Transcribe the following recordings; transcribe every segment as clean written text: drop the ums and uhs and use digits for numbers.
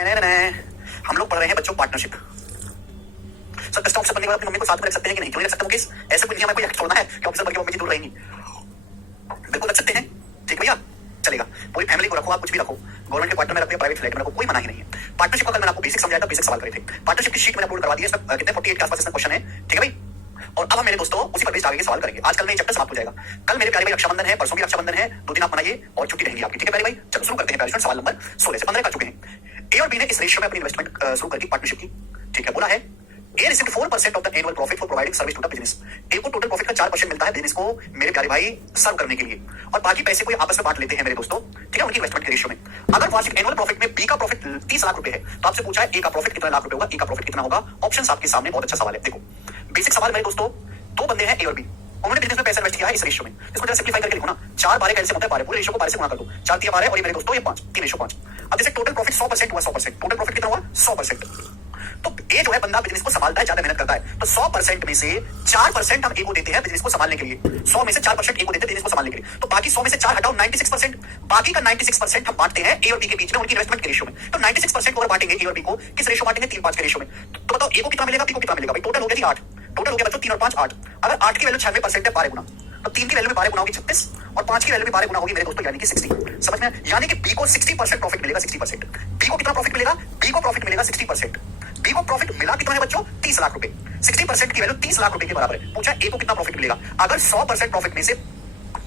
हम लोग पढ़ रहे हैं बच्चों पार्टनरशिप। सर कस्टम ऑफिसर बनने के बाद अपनी मम्मी को साथ में रख सकते हैं कि नहीं? क्यों नहीं रख सकते मुकेश? ऐसे कोई हमें कोई हक छोड़ना है कि ऑफिसर बनकर मम्मी जी दूर रहेंगी? बिल्कुल रख सकते हैं। ठीक भैया, चलेगा। पूरी फैमिली को रखो, आप कुछ भी रखो, गवर्नमेंट के पार्टनर में रखो, प्राइवेट फ्लैट में रखो, कोई मना ही नहीं है। पार्टनरशिप का कल मैंने आपको बेसिक समझाया था, बेसिक सवाल करे थे। पार्टनरशिप की शीट मैंने अपलोड करवा दी है, इसमें कितने 48 के आसपास इसमें क्वेश्चन है। ठीक है भाई, और अब हम मेरे दोस्तों उसी पर बेस्ड आगे के सवाल करेंगे। आज कल में चैप्टर समाप्त हो जाएगा। कल मेरे प्यारे भाई रक्षाबंधन है, परसों भी रक्षाबंधन है, 2 दिन आप मनाइए और छुट्टी रहेगी आपकी। ठीक है प्यारे भाई, चलो शुरू करते हैं। प्यारे सवाल नंबर 16 से 15 कर चुके हैं। ए और बी ने इस रेशियो में अपनी इन्वेस्टमेंट शुरू करके पार्टनरशिप की। ठीक है, बोला है A received 4% of the annual profit for providing service to the business. A को टोटल प्रॉफिट का 4% मिलता है बिजनेस को, मेरे प्यारे भाई, सर्व करने के लिए, और बाकी पैसे को आपस में बांट लेते हैं मेरे दोस्तों। ठीक है, उनकी इन्वेस्टमेंट के रेशियो में। अगर वार्षिक एनुअल प्रॉफिट में बी का प्रॉफिट 30 लाख रुपए है, तो आपसे पूछा है ए का प्रॉफिट कितना लाख रुपए होगा, ए का प्रॉफिट कितना होगा। ऑप्शन आपके सामने, बहुत अच्छा सवाल है। देखो बेसिक सवाल मेरे दोस्तों, दो बंदे हैं ए और बी, उन्होंने बिजनेस में पैसा इन्वेस्ट किया है इस रेशियो में। इसको जरा सिंपलीफाई करके लिखो ना, 4 बारे कैसे होता है, बारे पूरे रेशियो को बारे से गुणा कर दो, 4 3 बारे और ये मेरे दोस्तों ये 5, 3:5। अब जैसे टोटल प्रॉफिट 100% हुआ, 100% टोटल प्रॉफिट कितना हुआ 100%। तो ए जो है बंदा बिजनेस को संभालता है, ज्यादा मेहनत करता है, तो 100% में से 4% हम ए को देते हैं बिजनेस को संभालने के लिए। 100 में से 4% ए को देते हैं बिजनेस को संभालने के लिए, तो बाकी 100 में से 4 हटाओ, 96%। बाकी का 96% हम बांटते हैं ए और बी के बीच में उनकी इन्वेस्टमेंट के रेशियो में। तो 96% को अगर बांटेंगे ए और बी को, किस रेशियो बांटेंगे? 3-5 के रेशियो में। तो बताओ ए को कितना मिलेगा, बी को कितना मिलेगा? भाई टोटल हो गया जी 8, टोटल हो गया बच्चों 3 और 5 8। अगर 8 की वैल्यू 96% है, 12 गुना, तो 3 की वैल्यू भी 12 गुना होगी 36, और 5 की वैल्यू भी 12 गुना होगी मेरे दोस्तों, यानी कि 60। समझ में? यानी कि बी को 60% प्रॉफिट मिलेगा। 60% बी को कितना प्रॉफिट मिलेगा? बी को प्रॉफिट मिलेगा 60%। बी को प्रॉफिट मिला कितना है बच्चों? 30 लाख रुपए। 60% की वैल्यू 30 लाख रुपए के बराबर है। पूछा ए को कितना प्रॉफिट मिलेगा? अगर 100% प्रॉफिट में से,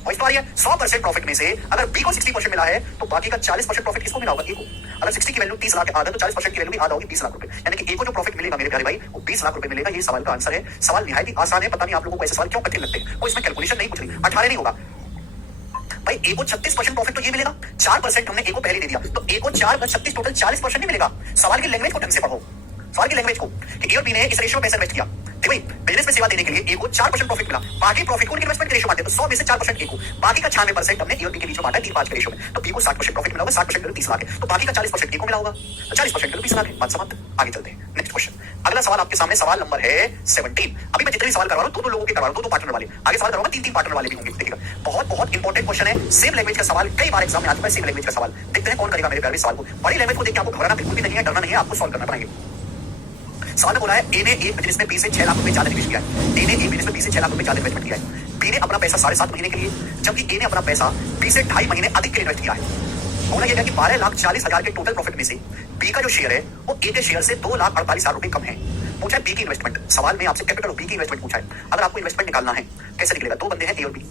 वही तो आ रही है, 100% प्रॉफिट में से अगर बी को 60% मिला है, तो बाकी का 40% प्रॉफिट किसको मिला होगा? ए को। अगर 60 की वैल्यू 30 लाख आधा, तो 40% की वैल्यू भी आधा होगी 20 लाख रुपए, यानी कि ए को जो प्रॉफिट मिलेगा मेरे प्यारे भाई, वो 20 लाख रुपए मिलेगा। ये सवाल का आंसर है। सवाल निहायत ही आसान है, पता नहीं आप लोगों को ऐसे सवाल क्यों कठिन लगते हैं। कोई इसमें कैलकुलेशन नहीं, कुछ नहीं, 18 नहीं होगा भाई। ए को 36% प्रॉफिट तो ये मिलेगा, 4% हमने ए को पहले दे दिया, तो ए को 4 + 36 टोटल 40% नहीं मिलेगा। सवाल की लैंग्वेज को ढंग से पढ़ो, सवाल की लैंग्वेज को, कि ए और बी ने इस रेशियो में पैसा इन्वेस्ट किया। भाई बिजनेस में सेवा देने के लिए ए को 4% प्रॉफिट मिला, बाकी प्रॉफिट को उनके इन्वेस्टमेंट के रेशियो बांटे, तो 100 में से 4% ए को, बाकी का 96% हमने ए और बी के बीच में बांटा है 3-5 के रेशियो में। तो बी को 60% प्रॉफिट मिला होगा, 60% वैल्यू 30 लाख है, तो बाकी का 40% ए को मिला होगा, तो 40% वैल्यू 20 लाख है। बात समाप्त, आगे चलते हैं। नेक्स्ट क्वेश्चन, अगला सवाल आपके सामने, सवाल नंबर है 17। अभी मैं जितने भी सवाल करवा रहा हूं, दो लोगों के करवा रहा हूं, दो पार्टनर वाले, आगे सवाल करूंगा 3-3 पार्टनर वाले भी होंगे। देखिएगा, बहुत इंपॉर्टेंट क्वेश्चन है। सेम लैंग्वेज का सवाल कई बार एग्जाम में आ चुका है। सेम लैंग्वेज का सवाल देखते हैं कौन करेगा मेरे प्यारे सवाल को। बड़ी लैंग्वेज को देख के आपको घबराना बिल्कुल भी नहीं है, डरना नहीं है, आपको सॉल्व करना पड़ेगा। सवाल में बोला है ए ने एक बिजनेस में बी से 6 लाख रुपए ज्यादा निवेश किया है। ए ने एक बिजनेस में बी से 6 लाख रुपए ज्यादा इन्वेस्टमेंट किया है। बी ने अपना पैसा 7.5 महीने के लिए, जबकि ए ने अपना पैसा बी से 2.5 महीने अधिक के लिए इन्वेस्ट किया है। बोला यह कि 12,40,000 के टोटल प्रॉफिट में से बी का जो शेयर है वो ए के शेयर से 2,48,000 रुपए कम है। पूछा है बी की इन्वेस्टमेंट। सवाल में आपसे कैपिटल बी की इन्वेस्टमेंट पूछा है। अगर आपको इन्वेस्टमेंट निकालना है, कैसे निकलेगा? दो बंदे हैं ए और बी,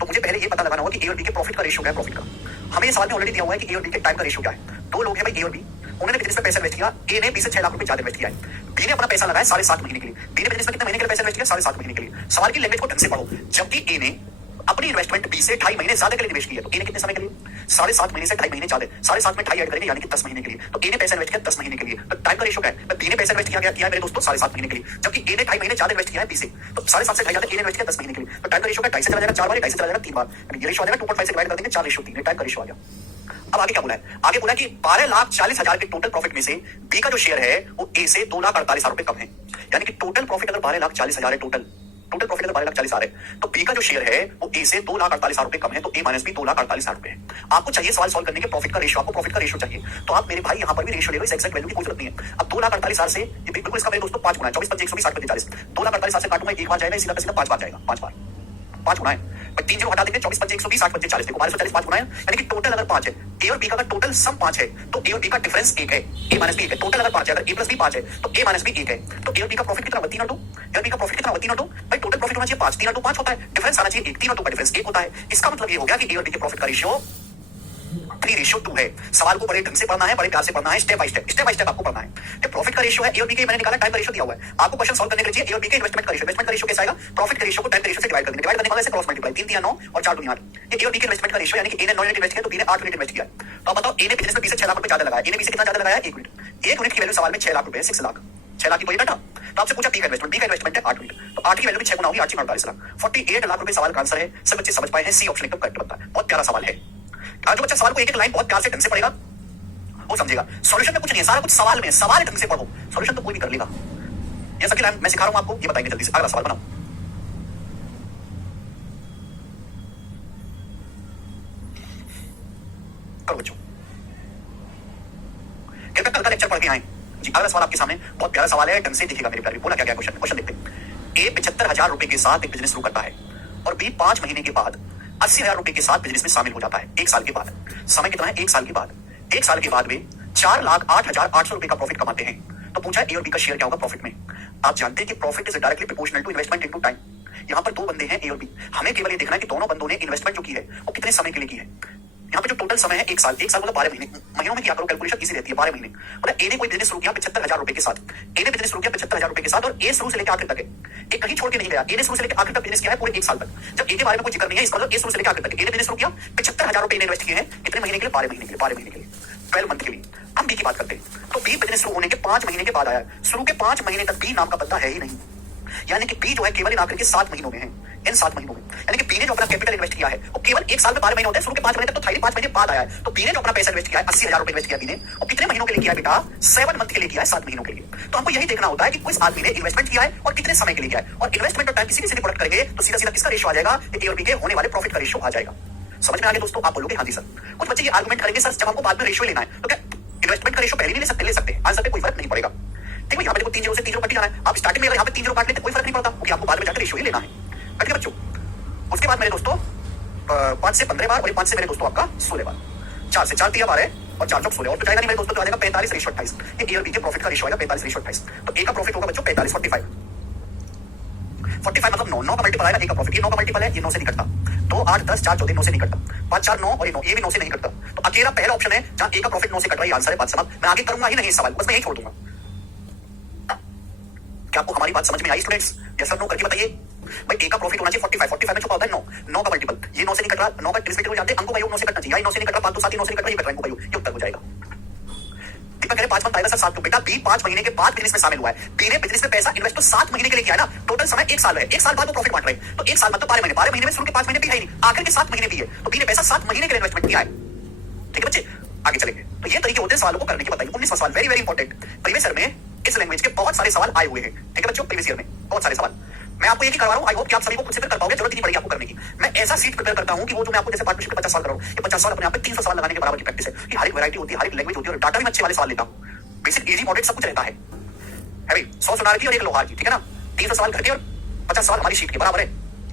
तो मुझे पहले ये पता लगाना होगा कि ए और बी के प्रॉफिट का रेशियो क्या है। प्रॉफिट का हमें ये सवाल में ऑलरेडी दिया हुआ है कि ए और बी के टाइम का रेशियो क्या है। दो लोग हैं भाई ए और बी, उन्होंने बिजनेस में पैसा इन्वेस्ट किया। ए ने बी से 6 लाख रुपए ज्यादा इन्वेस्ट किया है। बी ने अपना पैसा लगाया 7.5 महीने के लिए। बी ने बिजनेस में कितने महीने के लिए पैसा इन्वेस्ट किया? 7.5 महीने के लिए। सवाल की लैंग्वेज को ढंग से पढ़ो। जबकि ए ने अपनी इन्वेस्टमेंट बी से 2.5 महीने ज्यादा के लिए निवेश किया, तो ए ने कितने समय के लिए? 7.5 महीने से 2.5 महीने ज्यादा, 7.5 में 2.5 ऐड करेंगे, यानी कि 10 महीने के लिए। तो ए ने पैसा इन्वेस्ट किया 10 महीने के लिए, तो टाइम का रेशियो क्या है? बी ने पैसा इन्वेस्ट किया मेरे दोस्तों 7.5 महीने के लिए, जबकि ए ने 2.5 महीने ज्यादा इन्वेस्ट किया है बी से, तो 7.5 से 2.5 ज्यादा ए ने इन्वेस्ट किया 10 महीने के लिए। तो टाइम का रेशियो क्या? 2.5 से चला जाएगा 4 बार, 2.5 से चला जाएगा 3 बार, ये रेशियो आ जाएगा 2.5 से डिवाइड कर देंगे 4:3, टाइम का रेशियो आ गया। अब आगे क्या बोला है? आगे बोला कि 12,40,000 के टोटल प्रॉफिट में से बी का जो शेयर है वो ए से 2,48,000 रुपए कम है। यानी कि टोटल प्रॉफिट अगर 12,40,000 है, टोटल प्रॉफिट अगर 12,40,000 है, तो बी का जो शेयर है वो ए से 2,48,000 रुपए कम है, तो ए माइनस बी 2,48,000 रुपए है। आपको चाहिए सवाल सॉल्व करने के प्रॉफिट का रेशियो, आपको प्रॉफिट का रेशियो चाहिए, तो आप मेरे भाई यहाँ पर भी रेशियो ले लो, इस एक्सैक्ट वैल्यू की कोई जरूरत नहीं है। अब 2,48,000 से ये बिल्कुल इसका मेरे दोस्तों 5 गुना है, 24 25 120 60 40। 2,48,000 से काटूंगा, एक बार जाएगा, सीधा सीधा 5 बार जाएगा, 5 बार 5 गुना है। 3 जीरो हटा देंगे, 24 25 120 60 40। देखो 1240 5 गुना है, यानी कि टोटल अगर 5 है, ए और बी का अगर टोटल सम 5 है, तो ए और बी का डिफरेंस 1 है, ए माइनस बी 1 है। टोटल अगर 5 है, अगर ए प्लस बी 5 है, तो ए माइनस बी 1 है, तो ए और बी का प्रॉफिट कितना होगा? 3/2। ए और बी का प्रॉफिट कितना होगा? 3/2। भाई टोटल प्रॉफिट होना चाहिए 5, 3/2 5 होता है, डिफरेंस आना चाहिए 1, 3/2 का डिफरेंस 1 होता है। इसका मतलब ये हो गया कि ए और बी के प्रॉफिट का रेशियो 3:2 है। सवाल को बड़े ढंग से पढ़ना है, बड़े प्यार से पढ़ना है, स्टेप बाय स्टेप आपको पढ़ना है। प्रॉफिट का रेशियो है, ए और बी के मैंने निकाला, टाइम का रेशियो दिया हुआ है। आपको क्वेश्चन सॉल्व करने के लिए ए और बी के इन्वेस्टमेंट का रेशियो, इन्वेस्टमेंट का रेशियो कैसा आएगा? प्रॉफिट के रेशियो को टाइम के रेशियो से डिवाइड कर देंगे, डिवाइड करने वाले से क्रॉस मल्टीप्लाई, 3 3 9 और 4 2 8। ये ए और बी के इन्वेस्टमेंट का रेशियो, यानी कि ए ने 9 यूनिट इन्वेस्ट किया तो बी ने 8 यूनिट इन्वेस्ट किया। तो आप बताओ, ए ने बिजनेस में बी से 6 लाख रुपए ज्यादा लगाया, ए ने बी से कितना ज्यादा लगाया? 1 यूनिट। 1 यूनिट की वैल्यू सवाल में 6 लाख रुपए, 6 लाख, 6 लाख की कोई डाटा। तो आपसे पूछा बी का इन्वेस्टमेंट, बी का इन्वेस्टमेंट है 8 यूनिट, तो 8 की वैल्यू भी 6 गुना होगी, 8 48 लाख, 48 लाख रुपए सवाल का आंसर है। सब बच्चे समझ पाए हैं, सी ऑप्शन एकदम करेक्ट बनता है। बहुत प्यारा सवाल है। जो बच्चा सवाल को एक एक लाइन बहुत प्यार से ढंग से पढ़ेगा वो समझेगा। सॉल्यूशन में कुछ नहीं है, सारा कुछ सवाल में है, सवाल ढंग से पढ़ो, सॉल्यूशन तो कोई भी कर लेगा। ये सभी लाइन मैं सिखा रहा हूं आपको, ये बताएंगे जल्दी से। अगला सवाल बनाओ। करो बच्चों। कृपया कल का लेक्चर पढ़ के आए जी। अगला सवाल आपके सामने बहुत प्यारा सवाल है, ढंग से देखिएगा मेरे प्यारे। बोला क्या क्या क्वेश्चन, क्वेश्चन देखते हैं। ए 75,000 रुपए के साथ एक बिजनेस शुरू करता है और बी 5 महीने के बाद 80,000 रुपए के साथ बिजनेस में शामिल हो जाता है। 1 साल के बाद, समय कितना है? 1 साल के बाद। 1 साल के बाद वे 4,08,800 रुपए का प्रॉफिट कमाते हैं। तो पूछा ए और बी का शेयर क्या होगा प्रॉफिट में। आप जानते हैं कि profit is directly proportional to investment into time. यहाँ पर दो बंदे हैं ए और बी, हमें केवल ये देखना है कि दोनों बंदों ने इन्वेस्टमेंट जो की है वो कितने समय के लिए की है। यहाँ पे जो टोटल समय है 1 साल, 1 साल मतलब 12 महीने, महीनों में क्या करो कैलकुलेशन इजी रहती है। 12 महीने मतलब ए ने कोई बिजनेस शुरू किया 75,000 रुपए के साथ। ए ने बिजनेस शुरू किया 75,000 रुपए के साथ और ए शुरू से लेकर आखिर तक है, एक कहीं छोड़ के नहीं गया। ए ने शुरू से लेकर आखिर तक बिजनेस किया है पूरे 1 साल तक। जब ए के बारे में कोई जिक्र नहीं है, इसका मतलब ए शुरू से लेकर आखिर तक। ए ने बिजनेस शुरू किया 75,000 रुपए इन्वेस्ट किए हैं, कितने महीने के लिए? 12 महीने के लिए, 12 महीने के लिए, 12 मंथ के लिए। हम बी की बात करते हैं तो बी बिजनेस शुरू होने के 5 महीने के बाद आया। शुरू के 5 महीने तक बी नाम का बंदा है ही नहीं, यानी कि बी जो है केवल इन आखिर के 7 महीनों में है। इन 7 महीनों में यानी कि बी ने जो अपना कैपिटल इन्वेस्ट किया है वो केवल 1 साल में 12 महीने होते हैं। शुरू के 5 महीने तक तो था ही, 5 महीने बाद आया है। तो बी ने जो अपना पैसा इन्वेस्ट किया है 80,000 रुपए इन्वेस्ट किया बी ने, और कितने महीनों के लिए किया बेटा? 7 मंथ के लिए किया है, 7 महीनों के लिए। तो हमको यही देखना होता है कि किस आदमी ने इन्वेस्टमेंट किया है और कितने समय के लिए किया है। और इन्वेस्टमेंट और टाइम किसी किसी प्रोडक्ट करेंगे तो सीधा सीधा किसका रेशियो आ जाएगा? ए और बी के होने वाले प्रॉफिट का रेशियो आ जाएगा। समझ में आ गया दोस्तों? आप बोलोगे हाँ जी सर। कुछ बच्चे ये आर्गुमेंट करेंगे सर जब हमको बाद में रेशियो लेना है तो क्या इन्वेस्टमेंट का रेशियो पहले नहीं ले सकते? ले सकते हैं, आंसर पे कोई फर्क नहीं पड़ेगा। ठीक है, यहाँ पे देखो 3 जीरो से 3 जीरो कट जाना है। आप स्टार्टिंग में अगर यहाँ पे 3 जीरो काट लेते कोई फर्क नहीं पड़ता, क्योंकि आपको बाद में जाकर रेशियो ही लेना है। कट गया बच्चों। उसके बाद मेरे दोस्तों 5 से 15 बार और 5 से मेरे दोस्तों आपका 16 बार, 4 से 4 3 बार है और 4 चौक 16 और तो जाएगा नहीं मेरे दोस्तों, तो आ जाएगा 45 रेशियो 28। ये ए और बी के प्रॉफिट का रेशियो आएगा 45 रेशियो 28। तो ए का प्रॉफिट होगा बच्चों 45 45 45 मतलब 9 9 का मल्टीपल आएगा ए का प्रॉफिट। ये 9 का मल्टीपल है, ये 9 से नहीं कटता। 2 8 10 4 14 9 से नहीं कटता। 5 4 9 और ये 9, ये भी 9 से नहीं कटता। तो अकेला पहला ऑप्शन है जहां ए का प्रॉफिट 9 से कट रहा है। आंसर है। बात समझ, मैं आगे करूंगा ही नहीं इस सवाल, बस मैं यही छोड़ दूंगा। क्या आपको हमारी बात समझ में आई स्टूडेंट्स? यस और नो करके बताइए। भाई ए का प्रॉफिट होना चाहिए 45 45 में छुपा होता है 9 9 का मल्टीपल। ये 9 से नहीं कट रहा, 9 का डिविजिबल जानते हैं, अंको भाई 9 से कटना चाहिए। ये 9 से नहीं कट रहा, 5 2 7 9 से नहीं कट रहा, ये कट रहा है अंको भाई, ये उत्तर हो जाएगा। दीपक कह रहे 5 मंथ आएगा सर 7 बेटा बी 5 महीने के बाद बिजनेस में शामिल हुआ है। बी ने बिजनेस में पैसा इन्वेस्ट तो 7 महीने के लिए किया है ना। टोटल समय 1 साल है, 1 साल बाद वो प्रॉफिट बांट रहे हैं। तो 1 साल मतलब 12 महीने, 12 महीने में शुरू के 5 महीने भी है नहीं, आखिर के 7 महीने भी है। तो बी ने पैसा 7 महीने के लिए इन्वेस्टमेंट किया है। ठीक है बच्चे, आगे चलेंगे। तो ये तरीके होते हैं सवालों को करने के। बताइए 19वां सवाल, very very important. Previous year में इस लैंग्वेज के बहुत सारे सवाल आए हुए हैं। ठीक है बच्चों, प्रीवियस ईयर में बहुत सारे सवाल मैं आपको एक ही करवा रहा हूं। आई होप कि आप सभी को खुद से कर पाओगे, जरूरत नहीं पड़ेगी आपको करने की। मैं ऐसा सीट प्रिपेयर करता हूं कि वो जो मैं आपको जैसे पार्टनरशिप 50 सवाल कर रहा हूं, ये 50 सवाल अपने आप में 300 सवाल लगाने के बराबर की प्रैक्टिस है। कि हर एक वैरायटी होती है, हर एक लैंग्वेज होती है और डाटा भी अच्छे वाले सवाल लेता हूं। बेसिक इजी मॉडरेट सब कुछ रहता है भाई। 100 सोनार की और 1 लोहार की, ठीक है ना। 300 सवाल करके और 50 सवाल हमारी शीट के बराबर है।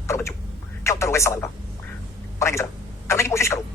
करो बच्चों, क्या उत्तर होगा इस सवाल का? बनाएंगे, जरा करने की कोशिश करो।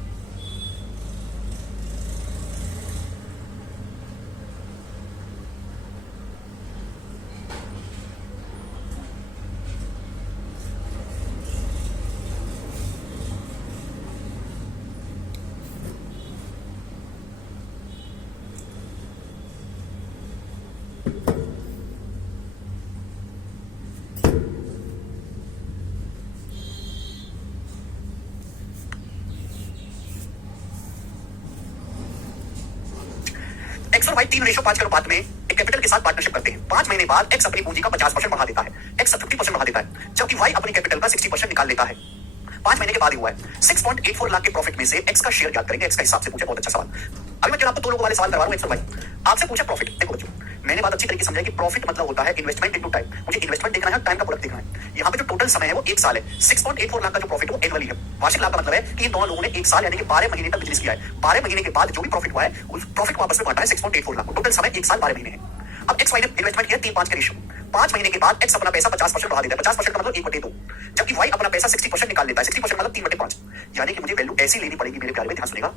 एक्स और वाई 3 रेशो 5 के अनुपात में एक कैपिटल के साथ पार्टनरशिप करते हैं। 5 महीने बाद एक्स अपनी पूंजी का 50% बढ़ा देता है, एक्स 50% बढ़ा देता है, जबकि वाई अपनी कैपिटल का 60% निकाल लेता है। 5 महीने के बाद ही हुआ है। 6.84 लाख के प्रॉफिट में से एक्स का शेयर ज्ञात करेंगे। एक्स का हिसाब से पूछा, बहुत अच्छा सवाल। अभी मैं आपको 2 लोगों वाले सवाल करवा रहा हूं। एक्स और वाई आपसे पूछा प्रॉफिट। देखो बच्चों, मैंने बात अच्छी तरीके से समझा कि प्रॉफिट मतलब होता है इन्वेस्टमेंट इनटू टाइम। मुझे इन्वेस्टमेंट देखना है, टाइम का प्रोडक्ट देखना है। यहाँ पे जो टोटल समय है वो 1 साल है। 6.84 लाख का जो प्रॉफिट है वो एनुअली है। वार्षिक लाभ का मतलब है कि इन दोनों लोगों ने 1 साल यानी कि 12 महीने तक बिजनेस किया है। 12 महीने के बाद जो भी प्रॉफिट हुआ है उस प्रॉफिट को आपस में बांटा है 6.84 लाख। टोटल समय 1 साल 12 महीने है। अब एक्स वाई ने इन्वेस्टमेंट किया 3-5 के रेशियो। 5 महीने के बाद एक्स अपना पैसा 50% बढ़ा देता है। 50% का मतलब 1/2, जबकि वाई अपना पैसा 60% निकाल लेता है। 60% मतलब 3/5। यानी कि मुझे वैल्यू ऐसी लेनी पड़ेगी मेरे प्यारे में, ध्यान सुनेगा,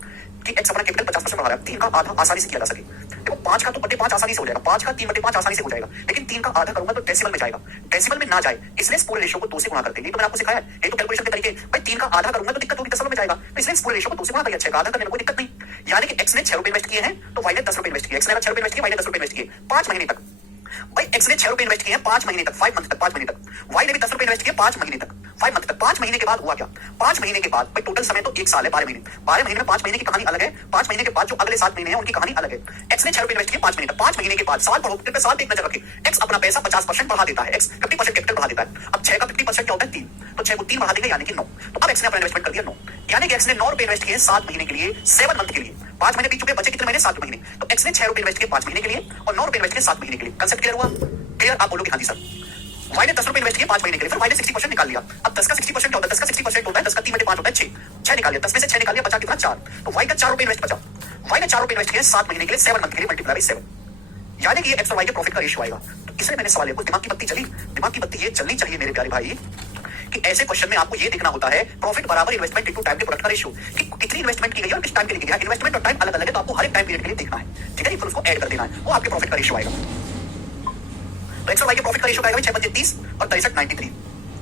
कि एक्स अपना कैपिटल 50% बढ़ा रहा है। 3 का आधा आसानी से किया जा सके। देखो 5 का तो 5 आसानी से हो जाएगा, 5 का 3/5 आसानी से हो जाएगा, लेकिन 3 का आधा करूंगा तो डेसिमल में जाएगा। डेसिमल में ना जाए इसलिए पूरे रेशियो को 2 से गुणा करते हैं। ये तो मैंने आपको सिखाया है, ये तो कैलकुलेशन के तरीके। भाई 3 का आधा करूंगा तो दिक्कत होगी, डेसिमल में जाएगा, तो इसलिए पूरे रेशियो को 2 से गुणा करिए। 6 का आधा करने में कोई दिक्कत नहीं। यानी कि एक्स ने 6 रुपए इन्वेस्ट किए हैं तो वाई ने 10 रुपए इन्वेस्ट किए। एक्स ने 6 रुपए इन्वेस्ट किए, वाई ने 10 रुपए इन्वेस्ट किए 5 महीने तक। भाई एक्स ने 6 रुपए इन्वेस्ट किए हैं 5 महीने तक, 5 मंथ तक, 5 महीने तक। वाई ने भी 10 रुपए इन्वेस्ट किए 5 महीने तक, 5 मंथ तक। 5 महीने के बाद हुआ क्या? 5 महीने के बाद भाई टोटल समय तो 1 साल है, 12 महीने। 12 महीने में 5 महीने की कहानी अलग है। 5 महीने के बाद जो अगले 7 महीने हैं उनकी कहानी अलग है। एक्स ने 6 रुपए इन्वेस्ट किए 5 महीने तक। 5 महीने के बाद साल पढ़ो, फिर साल पे एक नजर रखें। एक्स अपना पैसा 50% बढ़ा देता है। एक्स 50% कैपिटल बढ़ा देता है। अब 6 का 50% क्या होता है? 3। तो 6 को 3 बढ़ा देंगे यानी कि 9। तो अब एक्स ने अपना इन्वेस्टमेंट कर दिया 9, यानी कि एक्स ने 9 रुपए इन्वेस्ट किए 7 महीने के लिए, 7 मंथ के लिए। 5 महीने बीत चुके, बचे कितने महीने? 7 महीने। तो एक्स ने 6 रुपए इन्वेस्ट किए 5 महीने के लिए और 9 रुपए इन्वेस्ट किए 7 महीने के लिए। कंसेप्ट क्लियर हुआ? क्लियर? आप बोलोगे हाँ जी सर। वाई ने 10 रुपए इन्वेस्ट किए 5 महीने के लिए, फिर वाई ने 60% निकाल लिया। अब 10 का 60% क्या होता है? 10 का 60% होता है 10 का 3/5 होता है 6। 6 निकाल लिया, 10 में से 6 निकाल लिया, बचा कितना? 4। तो वाई का 4 रुपए इन्वेस्ट बचा। वाई ने 4 रुपए इन्वेस्ट किए 7 महीने के लिए 7 मंथ के लिए मल्टीप्लाई बाई 7, यानी कि ये एक्स और वाई के प्रॉफिट का रेशियो आएगा। तो इसलिए मैंने सवाल कुछ दिमाग की बत्ती चली, दिमाग की बत्ती ये चलनी चाहिए मेरे प्यारे भाई कि ऐसे क्वेश्चन में आपको ये देखना होता है प्रॉफिट बराबर इन्वेस्टमेंट इनटू टाइम के प्रोडक्ट का रेशियो, कि कितनी इन्वेस्टमेंट की गई है और किस टाइम के लिए की गई है। इन्वेस्टमेंट और टाइम अलग अलग है, तो आपको हर एक टाइम पीरियड के लिए देखना है, ठीक है, फिर उसको ऐड कर देना है, वो आपके प्रॉफिट का रेशियो आएगा। तो एक्स और वाई के प्रॉफिट का रेशियो आएगा 6 30 और 63 93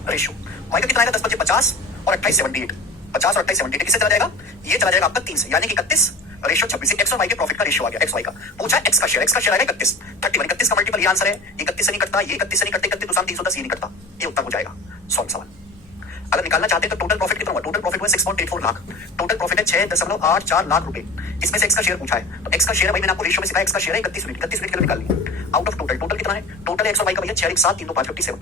रेशियो। वाई का कितना आएगा 10 50 और 28 78, 50 और 28 78 किससे चला जाएगा, ये चला जाएगा आपका 3 से, यानी कि 31 रेशियो 26। एक्स और वाई के प्रॉफिट का रेशियो आ गया। एक्स वाई का पूछा, एक्स का शेयर आएगा 31, 31 31 का मल्टीपल ये आंसर है, ये 31 से नहीं कटता, ये 31 से नहीं कटते, 31 दूसरा 310 ये नहीं कटता, ये उत्तर हो जाएगा। सॉल्व सवाल। अगर निकालना चाहते हैं तो टोटल प्रॉफिट कितना हुआ, टोटल प्रॉफिट हुआ 6.84 लाख, टोटल प्रॉफिट है 6.84 लाख रुपए, इसमें से एक्स का शेयर पूछा है, तो एक्स का शेयर भाई मैंने आपको रेशियो में सिखाया, एक्स का शेयर है 31 यूनिट, 31 यूनिट के लिए निकाल लिया आउट ऑफ टोटल। टोटल कितना है, टोटल एक्स और वाई का भैया 6 1 7 3 2 5 57,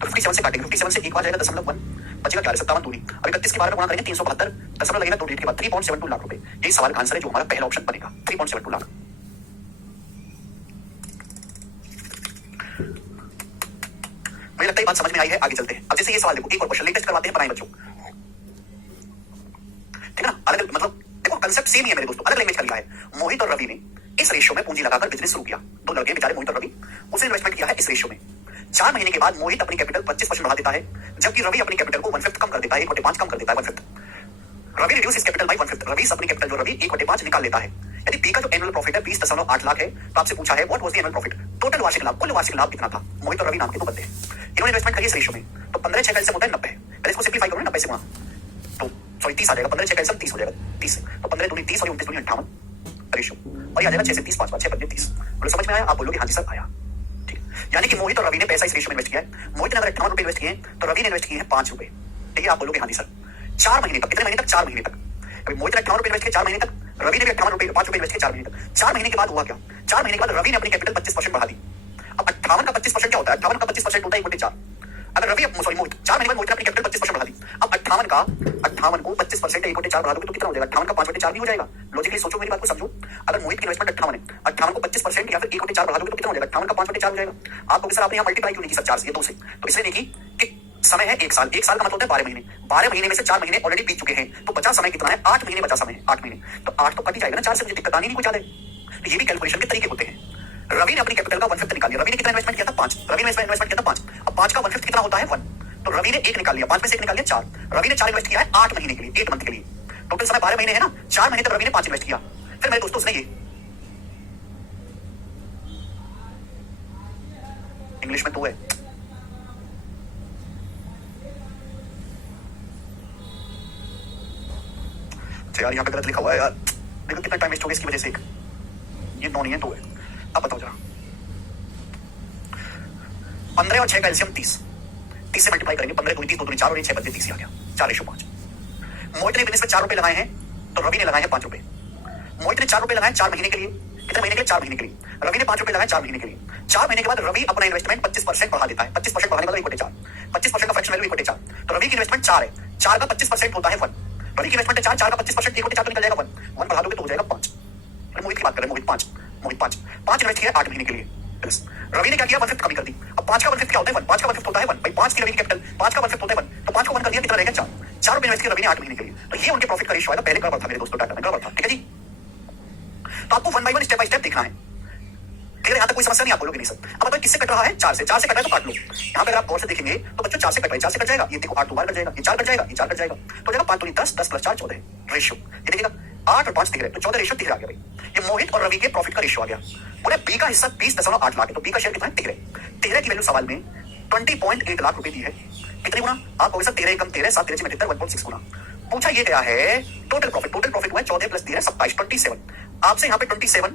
तो 57 से काटेंगे, 57 से एक बार जाएगा 0.1 बचेगा क्या, 57 दूनी, अब 31 के बारे में गुणा करेंगे 372 दशमलव लगेगा 2 डिजिट के बाद 3.72 लाख रुपए। यही सवाल का आंसर है जो हमारा पहला ऑप्शन बनेगा 3.72 लाख। मुझे लगता है बात समझ में आई है, आगे चलते हैं। अब जैसे ये सवाल देखो, एक और क्वेश्चन लेटेस्ट करवाते हैं, बनाए बच्चों, ठीक है ना, अलग मतलब देखो कंसेप्ट सेम ही है मेरे दोस्तों, अलग लैंग्वेज का लिया है। मोहित और रवि ने इस रेशियो में पूंजी लगाकर बिजनेस शुरू किया, दो लड़के बेचारे मोहित और रवि, उसने इन्वेस्टमेंट किया है इस रेशियो में। 4 महीने के बाद मोहित अपनी कैपिटल 25% बढ़ा देता है, जबकि रवि अपनी कैपिटल को 1/5 कम कर देता है, 1/5 कम कर देता है 1/5। रवि रिड्यूस इस कैपिटल बाय 1/5, रवि अपनी कैपिटल जो रवि 1/5 निकाल लेता है। यदि बी का जो एनुअल प्रॉफिट है 20.8 लाख है, तो आपसे पूछा है what was the annual profit, total वार्षिक लाभ, कुल वार्षिक लाभ कितना था। मोहित और रवि नाम के दो बंदे हैं, इन्होंने इन्वेस्टमेंट करी इस रेशियो में, तो 15 6 कैल्सियम होता है 90, पहले इसको सिंपलीफाई करो 90 से गुणा, तो सॉरी 30 आ जाएगा, 15 6 कैल्सियम 30 हो जाएगा, 30, तो 15 दूनी 30 और 29 दूनी 58 रेशियो, और ये आ जाएगा 6 से 30 5 6 बजे 30। बोलो समझ में आया, आप बोलोगे हाँ जी सर आया, ठीक। यानी कि मोहित और रवि ने पैसा इस रेशियो में इन्वेस्ट किया है। मोहित ने अगर 58 रुपए इन्वेस्ट किए तो रवि ने इन्वेस्ट किए हैं 5 रुपए, ठीक है, आप बोलोगे हाँ जी सर। 4 महीने तक, कितने महीने तक, 4 महीने तक, अभी मोहित ने 58 रुपए इन्वेस्ट किए 4 महीने तक, रवि ने भी 58 रुपए 5 रुपए इन्वेस्ट किए 4 महीने तक। 4 महीने के बाद हुआ क्या, 4 महीने के बाद रवि ने अपनी कैपिटल 25% बढ़ा दी। अब 58 का 25% क्या होता है, 58 का 25% होता है 1/4। अगर रवि सॉरी मोहित 4 महीने बाद मोहित ने अपनी कैपिटल 25% बढ़ा दी, अब 58 को 25% 1/4 बढ़ा दोगे तो कितना हो जाएगा, 58 का 5/4 नहीं हो जाएगा। लॉजिकली सोचो, मेरी बात को समझो, अगर मोहित की इन्वेस्टमेंट 58 है, 58 को 25% या फिर 1/4 बढ़ा दोगे तो कितना हो जाएगा, 58 का 5/4 हो जाएगा। आप सर आपने यहाँ मल्टीप्लाई क्यों नहीं की सर 4 से, 2 से, तो इसलिए नहीं की समय है 1 साल, 1 साल का मतलब होता है 12 महीने, 12 महीने में से 4 महीने ऑलरेडी बीत चुके हैं, तो बचा समय कितना है, 8 महीने बचा समय है, 8 महीने, तो 8 तो कट ही जाएगा ना 4 से, मुझे दिक्कत आनी नहीं कुछ ज्यादा। तो ये भी कैलकुलेशन के तरीके होते हैं। रवि ने अपनी कैपिटल का 1/5 निकाल लिया, रवि ने कितना इन्वेस्टमेंट किया था 5, रवि ने इन्वेस्टमेंट किया था 5, अब 5 का 1/5 कितना होता है 1, तो रवि ने 1 निकाल लिया, 5 में से 1 निकाल लिया 4, रवि ने 4 इन्वेस्ट किया है 8 महीने के लिए, 8 मंथ के लिए, टोटल समय 12 महीने है ना, 4 महीने तक रवि ने 5 इन्वेस्ट किया। फिर मेरे दोस्तों उसने ये इंग्लिश में 2 है, यार यहाँ पे गलत लिखा हुआ है यार, देखो कितना टाइम वेस्ट हो गया इसकी वजह से, ये 9 नहीं है 2 है। अब बताओ जरा, 15 और 6 कैल्सियम 30 से मल्टीप्लाई करेंगे, 15 दूनी 30 2 दूनी 4 और ये 6 बजे 30 आ गया, 4:5। मोहित ने बिजनेस में 4 रुपए लगाए हैं, तो रवि ने लगाए हैं 5 रुपए। मोहित ने 4 रुपए लगाए 4 महीने के लिए, कितने महीने के लिए, 4 महीने के लिए, रवि ने 5 रुपए लगाए 4 महीने के लिए। 4 महीने के बाद रवि अपना इन्वेस्टमेंट 25% बढ़ा देता है, 25% बढ़ाने वाला 1/4, 25% का फ्रैक्शन वैल्यू 1/4, तो रवि की इन्वेस्टमेंट 4 है, 4 का 25% होता है 1, रवि की इन्वेस्टमेंट है 4 का 25% 1/4 तो निकल जाएगा 1 बढ़ा दोगे तो हो जाएगा 5। मोहित की बात करें, मोहित 5 इन्वेस्ट किया 8 महीने के लिए, रवि ने क्या किया 1/5 कमी कर दी। अब 5 का 1/5 क्या होता है 1, 5 का 1/5 होता है 1 भाई, 5 की रवि की कैपिटल, 5 का 1/5 होता है 1, तो 5 को 1 कर दिया, कितना रहेगा 4, 4 रुपए इन्वेस्ट किया रवि ने 8 महीने के लिए, तो ये उनके प्रॉफिट का रेशियो आएगा। पहले गड़बड़ था मेरे दोस्तों, डाटा में गड़बड़ था, ठीक है जी। तो आपको 1 बाय 1 स्टेप बाय स्टेप देखना है, क्लियर, यहाँ तक कोई समस्या नहीं, आप बोलोगे नहीं सर। अब बताओ किससे कट रहा है, 4 से, 4 से कट रहा है तो काट लो। यहाँ पे अगर आप गौर से देखेंगे तो बच्चों 4 से कट रहा है, 4 से कट जाएगा, ये देखो 8 2 बार कट जाएगा, ये 4 कट जाएगा, ये 4 कट जाएगा, तो जाएगा 5 दूनी 10, 10 + 4 14 रेशियो, ये देखिएगा 8 और 5 दिख रहे, तो 14 रेशियो दिख रहा भाई। ये मोहित और रवि के प्रॉफिट का रेशियो आ गया। बोले बी का हिस्सा 20.8 लाख है, तो बी का शेयर कितना है 13 की वैल्यू सवाल में 20.8 लाख रुपए दी है, कितने गुना, आप कहोगे सर 13 कम 13 7 13 73 1.6 गुना। पूछा ये गया है टोटल प्रॉफिट हुआ है 14 + 13 27 27, आपसे यहाँ पे 27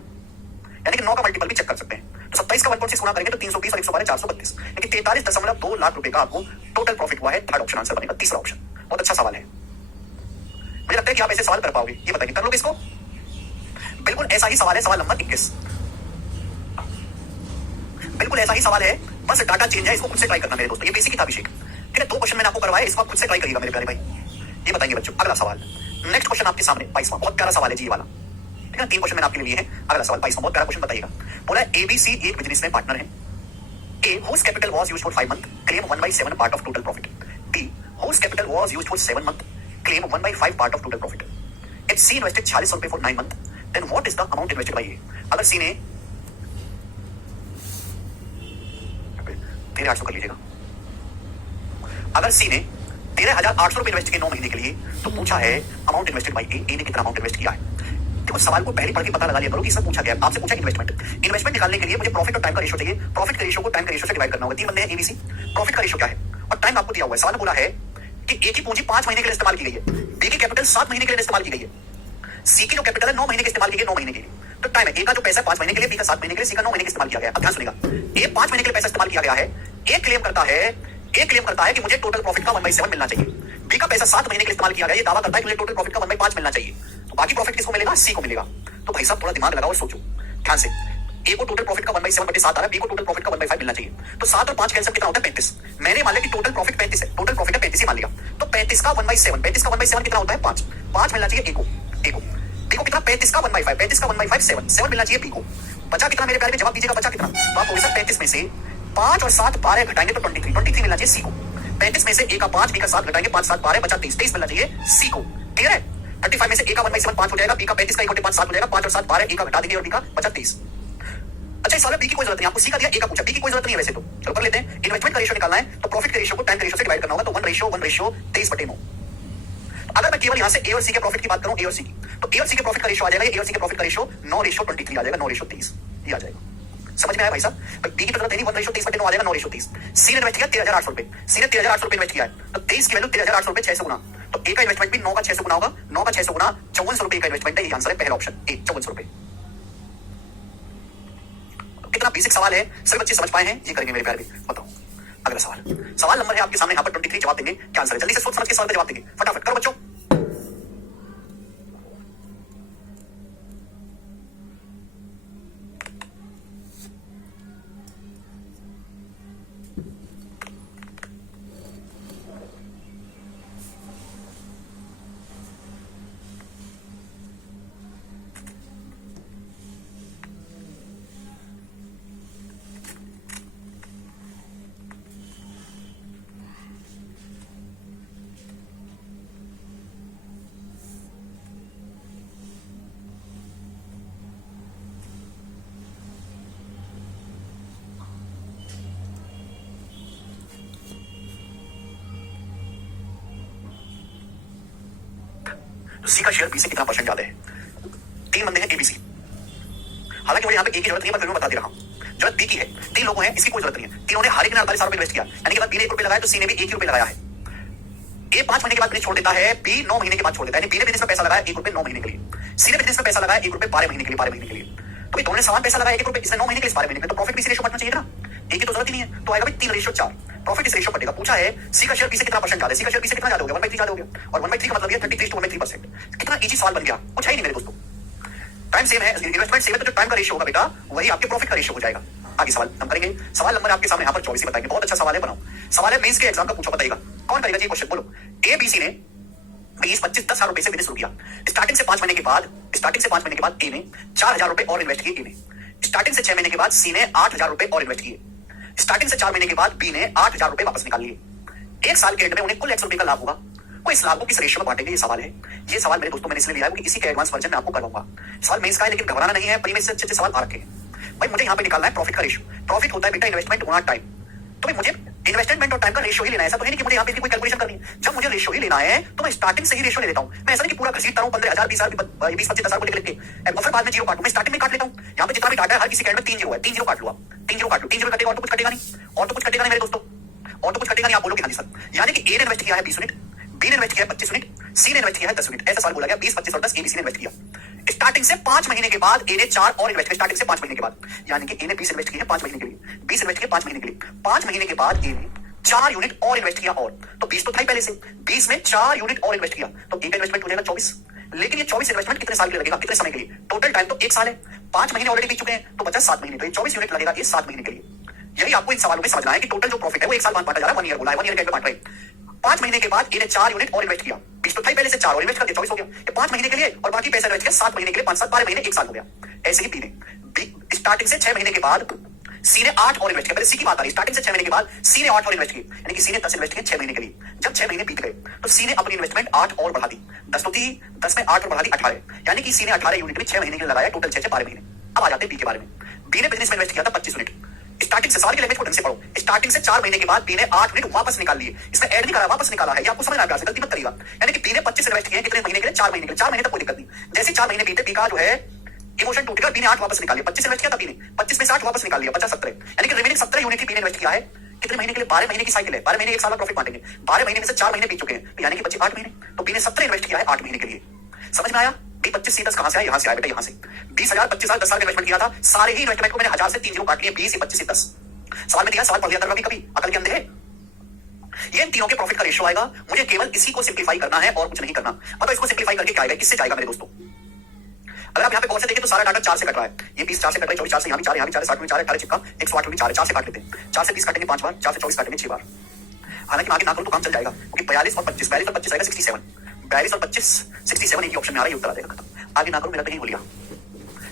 यानी कि 9 का मल्टीपल भी चेक कर सकते हैं, तो 27 का 1.6 गुना करेंगे तो 320 और 112 432, लेकिन 43.2 लाख रुपए का आपको टोटल प्रॉफिट हुआ है। थर्ड ऑप्शन आंसर बनेगा, तीसरा ऑप्शन। बहुत अच्छा सवाल है, मुझे लगता है कि आप ऐसे सवाल कर पाओगे, ये बताइए कर लोगे इसको, बिल्कुल ऐसा ही सवाल है, सवाल नंबर 21, बिल्कुल ऐसा ही सवाल है, बस डाटा चेंज है, इसको खुद से ट्राई करना मेरे दोस्तों, ये बेसिक था अभिषेक, ठीक है। 2 क्वेश्चन मैंने आपको करवाया, इसको खुद से ट्राई करिएगा मेरे प्यारे भाई, ये बताएंगे बच्चों। अगला सवाल, नेक्स्ट क्वेश्चन आपके सामने 22वां, बहुत प्यारा सवाल है जी ये वाला, ठीक है। 3 क्वेश्चन मैंने आपके लिए लिए हैं, अगला सवाल 22वां, बहुत प्यारा क्वेश्चन बताइएगा। बोला एबीसी एक बिजनेस में पार्टनर है, ए whose capital was used for 5 months claim 1/7 part of total profit, B whose capital was used for 7 months claim 1/5 part of total profit, if C invested 46 रुपए for 9 months then what is the amount invested by A? अगर C ने 13,800 कर लीजिएगा, अगर C ने 13,800 रुपए invest किए 9 महीने के लिए, तो पूछा है अमाउंट इन्वेस्टेड बाय ए ने कितना अमाउंट इन्वेस्ट किया है। देखो सवाल को पहले पढ़ के पता लगा लिया करो कि इसमें पूछा गया है। आपसे पूछा इन्वेस्टमेंट निकालने के लिए मुझे प्रॉफिट और टाइम का रेशियो चाहिए। प्रॉफिट के रेशियो को टाइम के रेशियो से डिवाइड करना होगा। 3 बंदे हैं एबीसी, प्रॉफिट का रेशियो क्या है और टाइम आपको दिया हुआ है। सवाल में बोला है कि ए की पूंजी 5 महीने के लिए इस्तेमाल की गई है, बी की कैपिटल 7 महीने के लिए इस्तेमाल की गई है, सी की जो कैपिटल है 9 महीने के इस्तेमाल की गई, 9 महीने के लिए। तो टाइम है, ए का जो पैसा 5 महीने के लिए, बी का 7 महीने के लिए, सी का 9 महीने के इस्तेमाल किया गया। अब ध्यान सुनिएगा, ए 5 महीने के लिए पैसा इस्तेमाल किया गया है। ए क्लेम करता है कि मुझे टोटल प्रॉफिट का 1/7 मिलना चाहिए। बी का पैसा 7 महीने के लिए इस्तेमाल किया गया, ये दावा करता है कि मुझे टोटल प्रॉफिट का 1/5 मिलना चाहिए। तो बाकी प्रॉफिट किसको मिलेगा? सी को मिलेगा। तो भाई साहब थोड़ा दिमाग लगाओ और सोचो ध्यान से। ए को टोटल प्रॉफिट का 1/7/7 आ रहा है, बी को टोटल प्रॉफिट का 1/5 मिलना चाहिए। तो 7 और 5 कैंसिल कितना होता है? 35। मैंने मान लिया कि टोटल प्रॉफिट 35 है, टोटल प्रॉफिट है 35 ही मान लिया। तो 35 का 1/7, 35 का 1/7 कितना होता है? 5। 5 मिलना चाहिए ए को, बी को कितना? 35 का 1/5, 35 का 1/5 7 मिलना चाहिए बी को। बचा कितना मेरे प्यारे में? जवाब दीजिएगा, बचा कितना? तो आप बोले सर 35 में से 5 और 7 12 घटाएंगे तो 23 मिलना चाहिए सी को। 35 में से ए का 5, बी का 7 घटाएंगे, 5 7 12 बचा 23 मिलना चाहिए सी को। क्लियर है? 35 में से ए का 1/7 5 हो जाएगा, बी का 35 का 1/5 7 हो जाएगा, 5 और 7 12, ए का घटा देंगे और बी का बचा 23। अच्छा इस वाले बी की कोई जरूरत नहीं, आपको सी का दिया, ए का पूछा, बी की कोई जरूरत नहीं है वैसे तो। चलो कर लेते हैं। इन्वेस्टमेंट का रेशियो निकालना है तो प्रॉफिट के रेशियो को टाइम के रेशियो से डिवाइड करना होगा। तो 1:23/9। अगर मैं केवल यहां से ए और सी के प्रॉफिट की बात करूं, ए और सी की, तो ए और सी के प्रॉफिट का रेशियो आ जाएगा, ए और सी के प्रॉफिट का रेशियो 9:23 आ जाएगा, 9:23 ये आ जाएगा। समझ में आया भाई साहब? बी की जरूरत नहीं, 1:23/9 आ जाएगा, 9:23। सी ने इन्वेस्ट किया 13,800 रुपए, सी ने 13,800 रुपए इन्वेस्ट किया है, तो 23 की वैल्यू 13,800 रुपए 600 गुना, तो ए का इन्वेस्टमेंट भी 9 का 600 गुना होगा, 9 का 600 गुना 5400 रुपए का इन्वेस्टमेंट है। ये आंसर है पहला ऑप्शन ए, 5400 रुपए। कितना बेसिक सवाल है, सभी बच्चे समझ पाए हैं? ये करेंगे मेरे प्यारे भी। बताओ अगला सवाल नंबर है आपके सामने यहाँ पर 23। जवाब देंगे क्या आंसर है? जल्दी से सोच समझ के सवाल का जवाब देंगे, फटाफट करो बच्चों। सी का शेयर बी से कितना परसेंट ज्यादा है? 3 बंदे हैं एबीसी, हालांकि मुझे यहाँ पे ए की जरूरत नहीं है, मैं बता दे रहा हूँ। जरूरत बी की है। 3 लोग हैं, इसकी कोई जरूरत नहीं है। तीनों ने हर एक ने 48 रुपए इन्वेस्ट किया, यानी कि बी ने 1 रुपए लगाया तो सी ने भी 1 रुपए लगाया है। ए 5 महीने के बाद बिजनेस छोड़ देता है, बी 9 महीने के बाद छोड़ देता है। यानी बी ने बिजनेस में पैसा लगाया 1 रुपए 9 महीने के लिए, सी ने बिजनेस में पैसा लगाया 1 रुपए 12 महीने के लिए, 12 महीने के लिए। तो भाई दोनों ने समान पैसा लगाया 1 रुपए, इसने 9 महीने के लिए 12 महीने के लिए, तो प्रॉफिट भी इसी रेशियो बढ़ना चाहिए ना। ए की तो जरूरत ही नहीं है, तो आएगा भाई 3:4। प्रॉफिट इस रेशियो बढ़ेगा। पूछा है सी का शेयर बी से कितना परसेंट ज्यादा है? सी का शेयर बी से कितना ज्यादा हो गया? 1/3 ज्यादा हो गया, और 1/3 का मतलब ये 33:1/3%। कितना इजी सवाल बन गया, कुछ है ही नहीं मेरे दोस्तों। टाइम सेम है, इन्वेस्टमेंट सेम है, तो जो टाइम का रेशियो होगा बेटा वही आपके प्रॉफिट का रेशियो हो जाएगा। आगे सवाल हम करेंगे। सवाल नंबर आपके सामने यहाँ पर 24 बताएंगे। बहुत अच्छा सवाल है, बनाओ। सवाल है मेंस के एग्जाम का, पूछो बताइएगा कौन करेगा ये क्वेश्चन, बोलो। ए बी सी ने 20 25 10,000 रुपए से बिजनेस शुरू किया। स्टार्टिंग से 5 महीने के बाद ए ने 4,000 रुपए और इन्वेस्ट किए। ए ने स्टार्टिंग से 6 महीने के बाद सी ने 8,000 रुपए और इन्वेस्ट किए। स्टार्टिंग से 4 महीने के बाद बी ने 8,000 रुपए वापस निकाल लिए। 1 साल के एंड में उन्हें कुल X रुपए का लाभ होगा। वो इस लाभ को किस रेशियो में बांटेंगे? ये सवाल है। ये सवाल मेरे दोस्तों मैंने इसलिए लिया है क्योंकि इसी के एडवांस वर्जन में आपको करवाऊंगा। सवाल मेंस का है, लेकिन घबराना नहीं है, प्री में से अच्छे सवाल आ रखे हैं। भाई मुझे यहाँ पे निकालना है प्रॉफिट का रेशियो। प्रॉफिट होता है बेटा इन्वेस्टमेंट गुणा टाइम। तो भाई मुझे इन्वेस्टमेंट और टाइम का रेशियो ही लेना है। ऐसा तो है नहीं कि मुझे यहाँ पे कोई कैलकुलेशन करनी है। जब मुझे रेशियो ही लेना है तो मैं स्टार्टिंग से ही रेशियो ले लेता हूँ। मैं ऐसा नहीं कि पूरा घसीटता हूँ 15,000 20,000 20 25,000 को लिख के और फिर बाद में जीरो काटूं। मैं स्टार्टिंग में काट लेता हूँ। यहाँ पे जितना भी डाटा है हर किसी के एंड में 3 जीरो है, 3 जीरो काट लो आप, 3 जीरो काट लो, 3 जीरो कटेगा और तो कुछ कटेगा नहीं, और तो कुछ कटेगा नहीं मेरे दोस्तों, और तो कुछ कटेगा नहीं। आप बोलोगे हाँ जी सर, यानी कि ए ने इन्वेस्ट किया है 20 यूनिट, बी ने इन्वेस्ट किया है 25 यूनिट, सी ने इन्वेस्ट किया है 10 यूनिट। ऐसा सवाल बोला गया 20 25 और 10 एबीसी ने इन्वेस्ट किया। स्टार्टिंग से 5 महीने के बाद ए ने 4 और इन्वेस्ट किया। स्टार्टिंग से 5 महीने के बाद, यानी कि ए ने 20 इन्वेस्ट किया 5 महीने के लिए, 20 इन्वेस्ट किया 5 महीने के लिए। 5 महीने के बाद ए ने 4 यूनिट और इन्वेस्ट किया, और तो 20 तो था ही पहले से, 20 में 4 यूनिट और इन्वेस्ट किया तो ए का इन्वेस्टमेंट हो जाएगा 24। लेकिन ये 24 इन्वेस्टमेंट कितने साल के लिए लगेगा, कितने समय के लिए? टोटल टाइम तो 1 साल है, 5 महीने ऑलरेडी बीत चुके हैं तो बचा 7 महीने, तो ये 24 यूनिट लगेगा ये 7 महीने के लिए। यही आपको इन सवालों में समझना है कि टोटल जो प्रॉफिट है वो 1 साल बाद बांटा जा रहा है, 1 ईयर बोला है, 1 ईयर कैसे बांट रहे हैं। 5 महीने के बाद ए ने 4 यूनिट और इन्वेस्ट किया, 20 तो था ही पहले से, 4 और इन्वेस्ट कर दिया 24 हो गया। ये 5 महीने के लिए और बाकी पैसा इन्वेस्ट किया 7 महीने के लिए, 5 7 12 महीने 1 साल हो गया। ऐसे ही बी ने स्टार्टिंग से 6 महीने के बाद सी ने 8 और इन्वेस्ट किया। पहले सी की बात आ रही, स्टार्टिंग से 6 महीने के बाद सी ने 8 और इन्वेस्ट किए, यानी कि सी ने 10 इन्वेस्ट किए 6 महीने के लिए। जब 6 महीने बीत गए तो सी ने अपनी इन्वेस्टमेंट 8 और बढ़ा दी, 10 तो थी, 10 में 8 और बढ़ा दी 18, यानी कि सी ने 18 यूनिट में 6 महीने के लिए लगाया, टोटल 6 12 महीने। अब आ जाते हैं बी के बारे में। बी ने बिजनेस में इन्वेस्ट किया था 25 यूनिट। स्टार्टिंग से, सवाल की लैंग्वेज को ढंग से पढ़ो, स्टार्टिंग से 4 महीने के बाद बी ने 8 यूनिट वापस निकाल लिए, इसमें ऐड नहीं करा, वापस निकाला है, ये आपको समझ में आ गया, गलती मत करिएगा। यानी कि बी ने 25 इन्वेस्ट किए कितने महीने के लिए, 4 महीने के लिए, 4 महीने तक कोई दिक्कत नहीं। जैसे 4 महीने बीते, बी का जो है इमोशन टूट गया, बी ने 8 वापस निकाल लिया, 25 इन्वेस्ट किया था बी ने, 25 में से 8 वापस निकाल लिया, 50 17, यानी कि रिमेनिंग 17 यूनिट की बी ने इन्वेस्ट किया है कितने महीने के लिए, 12 महीने की साइकिल है, 12 महीने एक साल का प्रॉफिट बांटेंगे, 12 महीने में से 4 महीने बीत चुके हैं, यानी कि बचे 8 महीने, तो बी ने 17 इन्वेस्ट किया है 8 महीने के लिए। समझ में आया? बी 25 सी 10 कहां से आया, यहां से आया बेटा, यहां से 20,000 25 साल 10 साल का इन्वेस्टमेंट किया था, सारे ही इन्वेस्टमेंट को मैंने 1000 से 3 जीरो काट लिए, 20 से 25 से 10। सवाल में दिया, सवाल पढ़ लिया था कभी, अकल के अंधे है। ये इन तीनों के प्रॉफिट का रेशियो आएगा, मुझे केवल इसी को सिंप्लीफाई करना है और कुछ नहीं करना। मतलब इसको सिंप्लीफाई करके क्या आएगा, किससे जाएगा मेरे दोस्तों? अगर आप यहाँ पे गौर से देखें तो सारा डाटा 4 से कट रहा है, ये 20 4 से कट रहा है, 24 4 से, यहाँ भी 4 है, 60 में 4 है, 18 चिपका, 108 में 4 है, 4 से काट लेते हैं, 4 से 20 काटेंगे 5 बार, 4 से 24 काटेंगे 6 बार। हालांकि आगे ना करूं तो काम चल जाएगा, क्योंकि 42 और 25 आएगा 67, 42 और 25 67 एक ही ऑप्शन में आ रहा है, उत्तर आ जाएगा, खत्म। आगे ना करूं, मेरा कहीं भूलिया।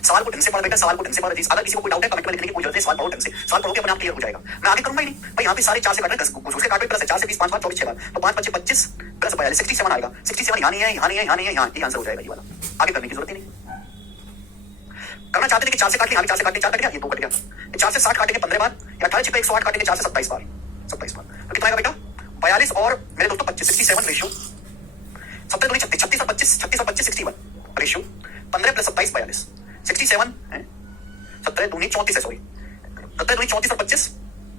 सवाल को ढंग से पढ़ बेटा, सवाल को ढंग से पढ़। अगर किसी को कोई डाउट है कमेंट में लिखने की कोई जरूरत नहीं, सवाल पढ़ो ढंग से, सवाल पढ़ोगे अपने आप क्लियर हो जाएगा। मैं आगे करूंगा ही नहीं भाई, यहाँ पे सारे 4 से काट रहे, 10 घुस के काटे, प्लस 4 से 20 5 बार 24 6 बार, तो 5 5 25 प्लस 42 67 आएगा, 67 यहाँ नहीं है, यहाँ नहीं है, यहाँ नहीं है, यहाँ, ये आंसर हो जाएगा ये वाला। आगे करने की जरूरत ही नहीं। करना चाहते थे कि 4 से काट लिया, 4 से काटे 4 कट गया, ये 2 कट गया, 4 से 60 काटेंगे 15 बार, या 18 चिपका 108 काटेंगे 4 से 27 बार, 27 बार, तो कितना आएगा बेटा 42 और मेरे दोस्तों 25 67 रेशियो, 70 दूनी 36, 36 और 25 61 रेशियो, 15 प्लस 27 42 67 है, 17 दूनी 34 है, सॉरी 17 दूनी 34 और 25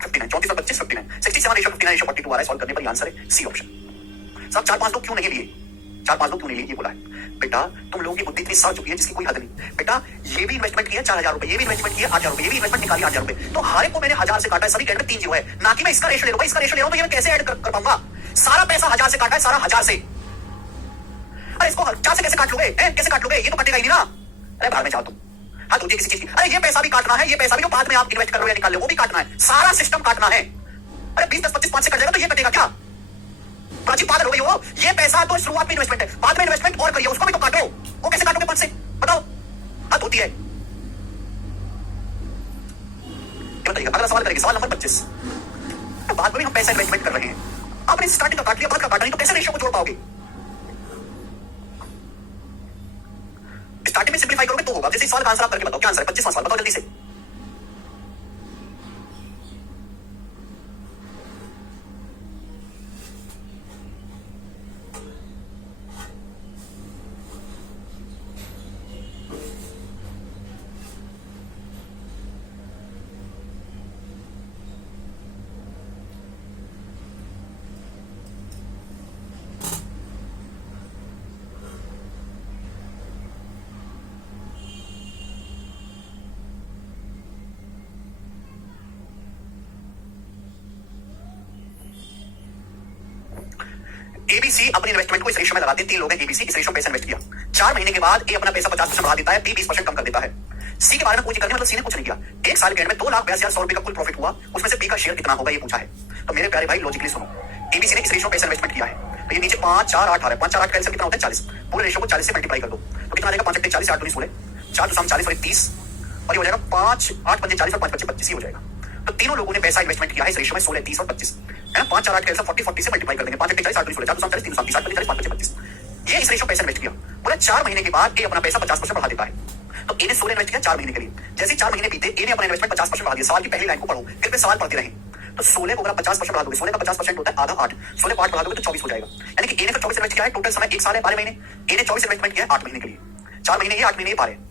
59, 34 और 25 59, 67 रेशियो 59 रेशियो 42 आ रहा है। सॉल्व करने पर आंसर है सी ऑप्शन। सब 4 5 लोग क्यों नहीं लिए, 4 5 लोग क्यों नहीं लिए, ये बोला है बेटा, तुम लोगों की बुद्धि इतनी सड़ चुकी है जिसकी कोई हद नहीं। बेटा ये भी इन्वेस्टमेंट किया 4000 रुपए, ये भी इन्वेस्टमेंट किया 8000 रुपए, ये भी इन्वेस्टमेंट निकाली 8000 रुपए, तो हर एक को मैंने 1000 से काटा है, सभी के 3 जीरो है, ना कि मैं इसका रेशियो ले लूंगा, इसका रेशियो ले रहा हूं तो ये मैं कैसे ऐड कर पाऊंगा? सारा पैसा 1000 से काटा है, सारा 1000 से। अरे इसको 4 से कैसे काट लोगे, कैसे काट लोगे? ये तो कटेगा ही नहीं ना। अरे बाहर में जाओ तुम, हाथ होती है किसी चीज की। अरे ये पैसा भी काटना है, ये पैसा भी जो बाद में आप इन्वेस्ट कर रहे हो या निकाल लो वो भी काटना है, सारा सिस्टम काटना है। अरे 20 10 25 5 से कट जाएगा तो ये कटेगा क्या? प्राची पागल हो गई हो, ये पैसा तो शुरुआत में इन्वेस्टमेंट है, बाद में इन्वेस्टमेंट और करिए, उसको भी तो काटो, वो कैसे काटोगे 5 से बताओ? हद होती है। बताइएगा, अगला सवाल करेंगे, सवाल नंबर 25। बाद में भी हम पैसा इन्वेस्टमेंट कर रहे हैं, आपने स्टार्टिंग का काट लिया, बाद का काटा नहीं, तो कैसे रेशियो को जोड़ पाओगे? स्टार्टिंग में सिंप्लीफाई करोगे तो होगा। जैसे इस सवाल का आंसर आप करके बताओ, क्या आंसर है? 25वां सवाल बताओ जल्दी से। एबीसी अपनी इन्वेस्टमेंट को इस रेशियो में लगाते हैं, 3 लोग हैं एबीसी, इस रेशियो में पैसा इन्वेस्ट किया, 4 महीने के बाद ए अपना पैसा 50% बढ़ा देता है, बी 20% कम कर देता है। सी के बारे में पूछ करनी, मतलब सी ने कुछ नहीं किया, 1 साल के एंड में 2,82,100 रुपए का कुल प्रॉफिट हुआ, उसमें से बी का शेयर कितना होगा ये पूछा है। तो मेरे प्यारे भाई लॉजिकली सुनो, एबीसी ने इस रेशियो में पैसा इन्वेस्टमेंट किया है, तो ये नीचे 5 4 8 आ रहा है, 5 4 8 का आंसर कितना होता है 40, पूरे रेशियो को 40 से मल्टीप्लाई कर दो तो कितना आ जाएगा 5 40 8 2 16, 4 2 40 और 30, और ये हो जाएगा 5 8 5 40 और 5 5 25 ही हो जाएगा। तो तीनों लोगों ने पैसा इन्वेस्टमेंट किया है इस रेशियो में 16 30 और 25 है ना, 5 4 8 का आंसर 40 40 से मल्टीप्लाई कर देंगे, 5 40 8 2 16, 4 2 40 3 30 8 40 5 25, ये इस रेशियो पैसा इन्वेस्ट किया, बोला 4 महीने के बाद ए अपना पैसा 50% बढ़ा देता है। तो ए ने 16 इन्वेस्ट किया 4 महीने के लिए, जैसे 4 महीने बीते ए ने अपना इन्वेस्टमेंट 50% बढ़ा दिया। सवाल की पहली लाइन को पढ़ो, फिर पे सवाल पढ़ते रहें। तो 16 को अगर 50% बढ़ा दोगे, 16 का 50% होता है आधा 8, 16 को 8 बढ़ा दोगे तो 24 हो जाएगा, यानी कि ए ने 24 इन्वेस्ट किया है, टोटल समय 1 साल है 12 महीने, ए ने 24 इन्वेस्टमेंट किया है 8 महीने के लिए, 4 महीने ये 8 महीने ये 12,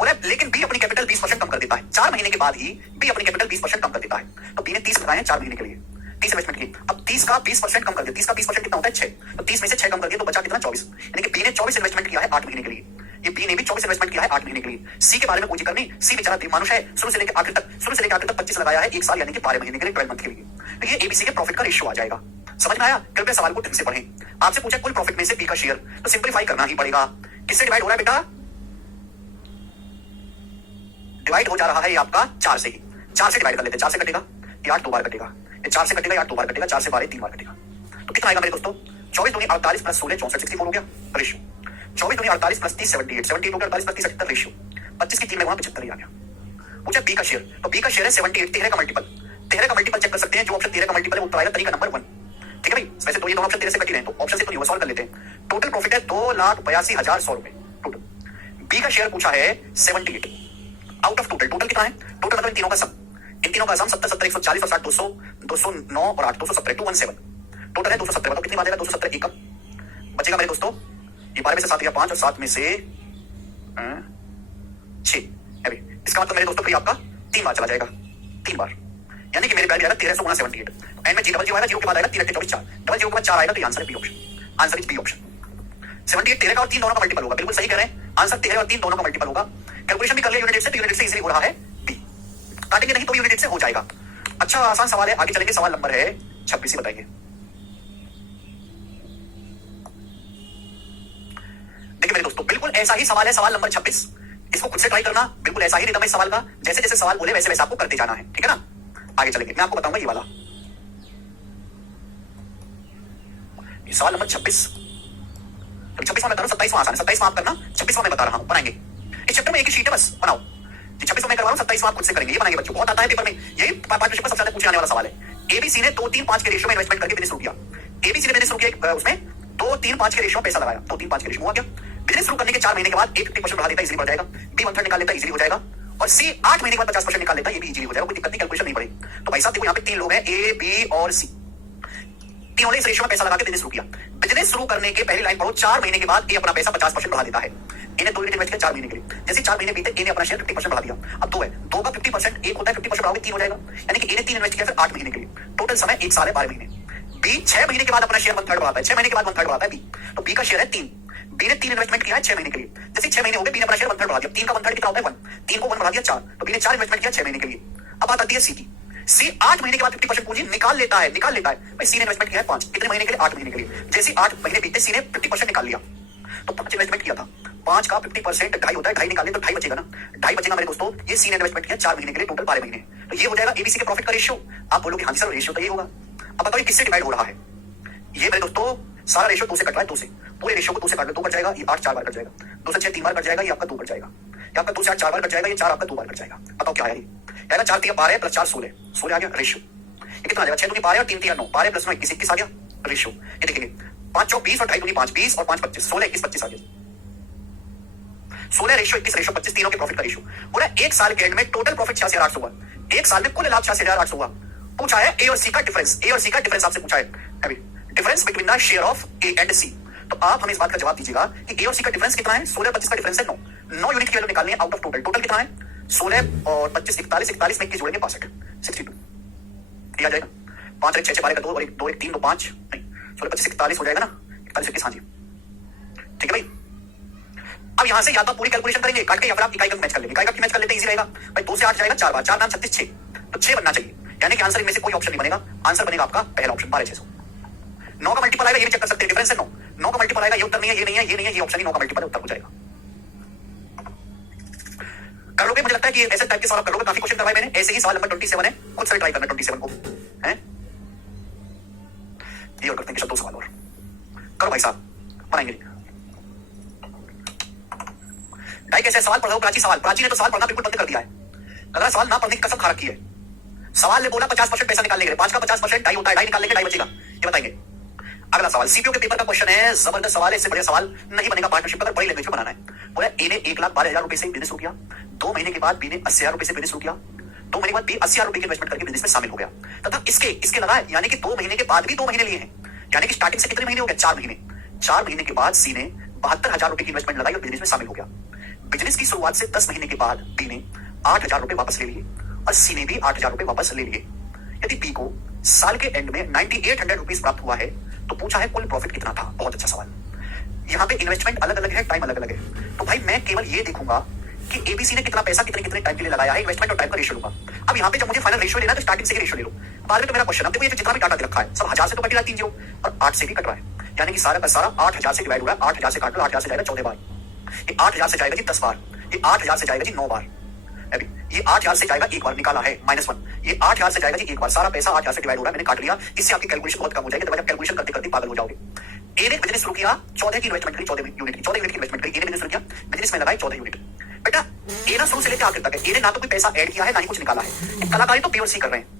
बोला लेकिन बी अपनी कैपिटल 20% कम कर देता है, 4 महीने के बाद ही बी अपनी कैपिटल 20% कम कर देता है। तो बी ने 30 लगाए हैं 4 महीने के लिए, 30 इन्वेस्टमेंट की, अब 30 का 20% कम कर दिया, 30 का 20% कितना होता है 6, तो 30 में से 6 कम कर दिया तो बचा कितना 24, यानी कि बी ने 24 इन्वेस्टमेंट किया है 8 महीने के लिए, ये बी ने भी 24 इन्वेस्टमेंट किया है 8 महीने के लिए। सी के बारे में पूछी करनी, सी बेचारा दिमानुष है, शुरू से लेकर आखिर तक 25 लगाया है 1 साल यानी कि 12 महीने के लिए, 12 मंथ के लिए, तो ये एबीसी के प्रॉफिट का रेशियो आ जाएगा। समझ में आया? कृपया सवाल को ढंग से पढ़ें। आपसे पूछा कुल प्रॉफिट में से बी का शेयर, तो सिंप्लीफाई करना ही पड़ेगा। किससे डिवाइड हो रहा है बेटा? डिवाइड हो जा रहा है ये आपका 4 से ही, 4 से डिवाइड कर लेते हैं, 4 से कटेगा ये 8 2 बार कटेगा, ये 4 से कटेगा ये 8 2 बार कटेगा, 4 से 12 3 बार कटेगा, तो कितना आएगा मेरे दोस्तों? 24 दूनी 48 प्लस 16 64 64 हो गया रेशियो, 24 दूनी 48 प्लस 30 78 78 हो गया, 48 प्लस 30 78 रेशियो, 25 की 3 में वहां 75 ही आ गया। पूछा बी का शेयर, तो बी का शेयर है 78, 13 का मल्टीपल, 13 का मल्टीपल चेक कर सकते हैं, जो ऑप्शन 13 का मल्टीपल है वो आएगा तरीका नंबर 1। ठीक है भाई, वैसे तो ये दोनों ऑप्शन 13 से कट ही रहे हैं, तो ऑप्शन से तो नहीं हुआ, सॉल्व कर लेते हैं। टोटल प्रॉफिट है 2,82,100 रुपए टोटल। बी का शेयर पूछा है 78 आउट ऑफ टोटल, टोटल कितना है, टोटल मतलब इन तीनों का सम, इन तीनों का सम 70, 70, 140 और 60, 200, 209 और 8, 217, 217 टोटल है 217। बताओ कितनी बात है, 217 एकम बचेगा मेरे दोस्तों, ये 12 में से 7 गया 5 और 7 में से 6। इसका मतलब मेरे दोस्तों फिर आपका 3 बार चला जाएगा, 3 बार, यानी कि मेरे प्यारे आएगा 1300 गुना 78, एंड में जी डबल जीरो आएगा, जीरो के बाद आएगा 3 24 4, डबल जीरो के बाद 4 आएगा, तो आंसर है B option, answer is B option. 78 13 का और 3 दोनों का मल्टीपल होगा, बिल्कुल सही कह रहे हैं, आंसर 13 और 3 दोनों का मल्टीपल होगा। कैलकुलेशन भी कर लिया यूनिट से, तो यूनिट से इजीली हो रहा है बी, काटेंगे नहीं तो यूनिट से हो जाएगा। अच्छा आसान सवाल है, आगे चलेंगे, सवाल नंबर है 26 बताइए। देखिए मेरे दोस्तों बिल्कुल ऐसा ही सवाल है, सवाल नंबर 26, इसको खुद से ट्राई करना, बिल्कुल ऐसा ही रिदम है इस सवाल का, जैसे जैसे सवाल बोले वैसे वैसे आपको करते जाना है, ठीक है ना। आगे चलेंगे, मैं आपको बताऊंगा ये वाला, ये सवाल नंबर 26, 26वां मैं बता रहा हूं, 27वां आसान है, 27वां आप करना, 26वां मैं बता रहा हूं, बनाएंगे इस चैप्टर में एक ही शीट है, बस बनाओ। 26वां मैं करवा रहा हूं, 27वां आप खुद से करेंगे, ये बनाएंगे बच्चों, बहुत आता है पेपर में, यही 5 क्वेश्चन सबसे ज्यादा पूछे जाने वाला सवाल है। एबीसी ने 2 3 5 के रेशियो में इन्वेस्टमेंट करके बिजनेस शुरू किया, एबीसी ने बिजनेस शुरू किया, उसमें 2 3 5 के रेशियो में पैसा लगाया, 2 3 5 के रेशियो हुआ क्या, बिजनेस शुरू करने के 4 महीने के बाद 50% बढ़ा देता है, इजीली बढ़ जाएगा, बी 1/3 निकाल लेता है, इजीली हो जाएगा, और सी 8 महीने के बाद 50% निकाल लेता है, ये भी इजीली हो जाएगा, कोई दिक्कत नहीं, कैलकुलेशन नहीं पड़ेगी। तो भाई साहब देखो यहाँ पे 3 लोग हैं, ए बी और सी, तीनों ने इस रेशियो में पैसा लगा के बिजनेस शुरू किया। बिजनेस शुरू करने के पहली लाइन पढ़ो, 4 महीने के बाद ए अपना पैसा 50% बढ़ा देता है, इन्हें 2 यूनिट इन्वेस्ट किया 4 महीने के लिए, जैसे 4 महीने बीते ए ने अपना शेयर 50% बढ़ा दिया, अब 2 है, 2 का 50%, एक होता है 50% बढ़ाओगे 3 हो जाएगा, यानी कि ए ने 3 इन्वेस्ट किया फिर 8 महीने के लिए, टोटल समय 1 साल है 12 महीने। बी 6 महीने के बाद अपना शेयर 1/3 बढ़ाता है, 6 महीने के बाद 1/3 बढ़ाता है बी, तो बी का शेयर है 3, बी ने 3 इन्वेस्टमेंट किया है 6 महीने के लिए, जैसे 6 महीने हो गए बी ने अपना शेयर 1/3 बढ़ा दिया, 3 का 1/3 कितना होता है 1, 3 को 1 बढ़ा दिया 4, तो बी ने 4 इन्वेस्टमेंट किया 6 महीने के लिए। अब बात आती है सी की, सी 8 महीने के बाद 50% पूंजी निकाल लेता है, भाई सी ने इन्वेस्टमेंट किया है 5, कितने महीने के लिए 8 महीने के लिए, जैसे 8 महीने बीते सी ने 50% निकाल लिया, तो 5 इन्वेस्टमेंट किया था, 5 का 50% 2.5 होता है, 2.5 निकाले तो 2.5 बचेगा ना, 2.5 बचेगा मेरे दोस्तों, ये सी ने इन्वेस्टमेंट किया 4 महीने के लिए, टोटल 12 महीने, तो ये हो जाएगा एबीसी के प्रॉफिट का रेशियो। आप बोलोगे हाँ सर रेशियो तो ये होगा, अब बताओ ये किससे डिवाइड हो रहा है, ये मेरे दोस्तों सारा रेशियो 2 से कट रहा है, 2 से, पूरे रेशियो को 2 से काट लो, 2 कट जाएगा, ये 8 4 बार कट जाएगा, 2 से 6 3 बार कट जाएगा, ये आपका 2 कट जाएगा, ये आपका 2 से 8 4 बार कट जाएगा, ये 4 आपका 2 बार कट जाएगा। बताओ क्या आया, ये 4 3 12 प्लस 4 16, 16 आ गया रेशियो, ये कितना आ जाएगा 6 दूनी 12 और 3 3 9, 12 प्लस 9 21, 21 आ गया रेशियो। ये देखिए 5 4 20 और 2.5 दूनी 5 20 और 5 25 16 21 25 आ गया, 16 रेशियो 21 रेशियो 25, तीनों के प्रॉफिट का रेशियो। बोला एक साल के एंड में टोटल प्रॉफिट 86,800 हुआ, एक साल में कुल लाभ 86,800 हुआ। पूछा है ए और सी का डिफरेंस, ए और सी का डिफरेंस आपसे पूछा है, difference between the share of A and C. तो आप हमें इस बात का जवाब दीजिएगा कि ए और सी का डिफरेंस कितना है, 16 25 का डिफरेंस है 9, 9 यूनिट की वैल्यू निकालनी है आउट ऑफ टोटल, टोटल कितना है 16 और 25 41, 41 में 21 जोड़ेंगे 62, 62 आ जाएगा, 5 1 6 6 12 का 2 और 1 2 1 3 2 5 नहीं 16 25 41 हो जाएगा ना, 41 21 हाँ जी ठीक है भाई। अब यहां से या तो पूरी कैलकुलेशन करेंगे काट के, या फिर आप इकाई का मैच कर लेंगे, इकाई का मैच कर लेते हैं इजी रहेगा भाई, 2 से 8 जाएगा 4 बार, 4 9 36 6, तो 6 बनना चाहिए, यानी कि आंसर इनमें से कोई ऑप्शन नहीं बनेगा, आंसर बनेगा आपका पहला ऑप्शन 12,600। 9 का मल्टीपल आएगा, ये भी चेक कर सकते हैं, डिफरेंस है 9, 9 का मल्टीपल आएगा, ये उत्तर नहीं है, ये नहीं है, ये नहीं है, ये ऑप्शन ही 9 का मल्टीपल है, उत्तर हो जाएगा। कर लोगे, मुझे लगता है कि ऐसे टाइप के सवाल कर लोगे, काफी क्वेश्चन करवाए मैंने, ऐसे ही सवाल नंबर 27 है, खुद से ट्राई करना 27 को हैं, ये और करते हैं 2 सवाल और करो भाई साहब, बनाएंगे। ढाई कैसे सवाल पढ़ो, प्राची सवाल, प्राची ने तो सवाल पढ़ना बिल्कुल बंद कर दिया है, लग रहा है सवाल ना पढ़ने की कसम खा रखी है। सवाल ने बोला 50% पैसा निकालने के लिए, 5 का 50% 2.5 होता है, 2.5 निकाल लेंगे 2.5 बचेगा, ये बताएंगे। अगला सवाल सीपीओ के पेपर का क्वेश्चन है, जबरदस्त सवाल है, इससे बढ़िया सवाल नहीं बनेगा पार्टनरशिप, अगर बड़ी लैंग्वेज में बनाना है। बोला ए ने 1,12,000 रुपए से बिजनेस शुरू किया, 2 महीने के बाद बी ने 80,000 रुपए से बिजनेस शुरू किया, 2 महीने के बाद बी 80,000 रुपए की इन्वेस्टमेंट करके बिजनेस में शामिल हो गया, तथा इसके लगा यानी कि 2 महीने के बाद भी 2 महीने लिए हैं, यानी कि स्टार्टिंग से कितने महीने हो गए 4 महीने, 4 महीने के बाद सी ने 72,000 रुपए की इन्वेस्टमेंट लगाई और बिजनेस में शामिल हो गया। बिजनेस की शुरुआत से 10 महीने के बाद बी ने 8,000 रुपए वापस ले लिए और सी ने भी 8,000 रुपए वापस ले लिए। यदि बी को साल के एंड में 9800 रुपीज प्राप्त हुआ है तो पूछा है कुल प्रॉफिट कितना था। बहुत अच्छा सवाल। यहाँ पे इन्वेस्टमेंट अलग अलग है, टाइम अलग अलग है, तो भाई मैं केवल ये देखूंगा कि एबीसी ने कितना पैसा कितने कितने टाइम के लिए लगाया है, इन्वेस्टमेंट और टाइम का रेशियो लूंगा। अब यहाँ पे जब मुझे फाइनल रेशियो लेना तो स्टार्टिंग से ही रेशियो ले लो, बाद में तो मेरा क्वेश्चन, अब देखो ये जितना भी डाटा दे रखा है सब 1000 से तो कट रहा है 3 जीरो और 8 से भी कट रहा है, यानी कि सारा का सारा 8,000 से डिवाइड हो रहा है। 8,000 से काट लो, 8,000 से जाएगा 14 बार, ये 8,000 से जाएगा जी 10 बार, ये 8,000 से जाएगा जी 9 बार, अभी ये 8,000 से जाएगा एक बार, निकाला है -1, ये 8,000 से जाएगा जी एक बार, सारा पैसा 8,000 से डिवाइड हो रहा है, मैंने काट लिया। इससे आपकी कैलकुलेशन बहुत कम हो जाएगी, तो जब कैलकुलेशन करते करते पागल हो जाओगे। ए ने बिजनेस शुरू किया, 14 की इन्वेस्टमेंट करी, 14 यूनिट की इन्वेस्टमेंट करी, ए ने बिजनेस शुरू किया, बिजनेस में लगाई 14 यूनिट। बेटा ए ना शुरू से लेकर आखिर तक है, ए ने ना तो कोई पैसा ऐड किया है ना ही कुछ निकाला है। कलाकारी तो बी और सी कर रहे हैं।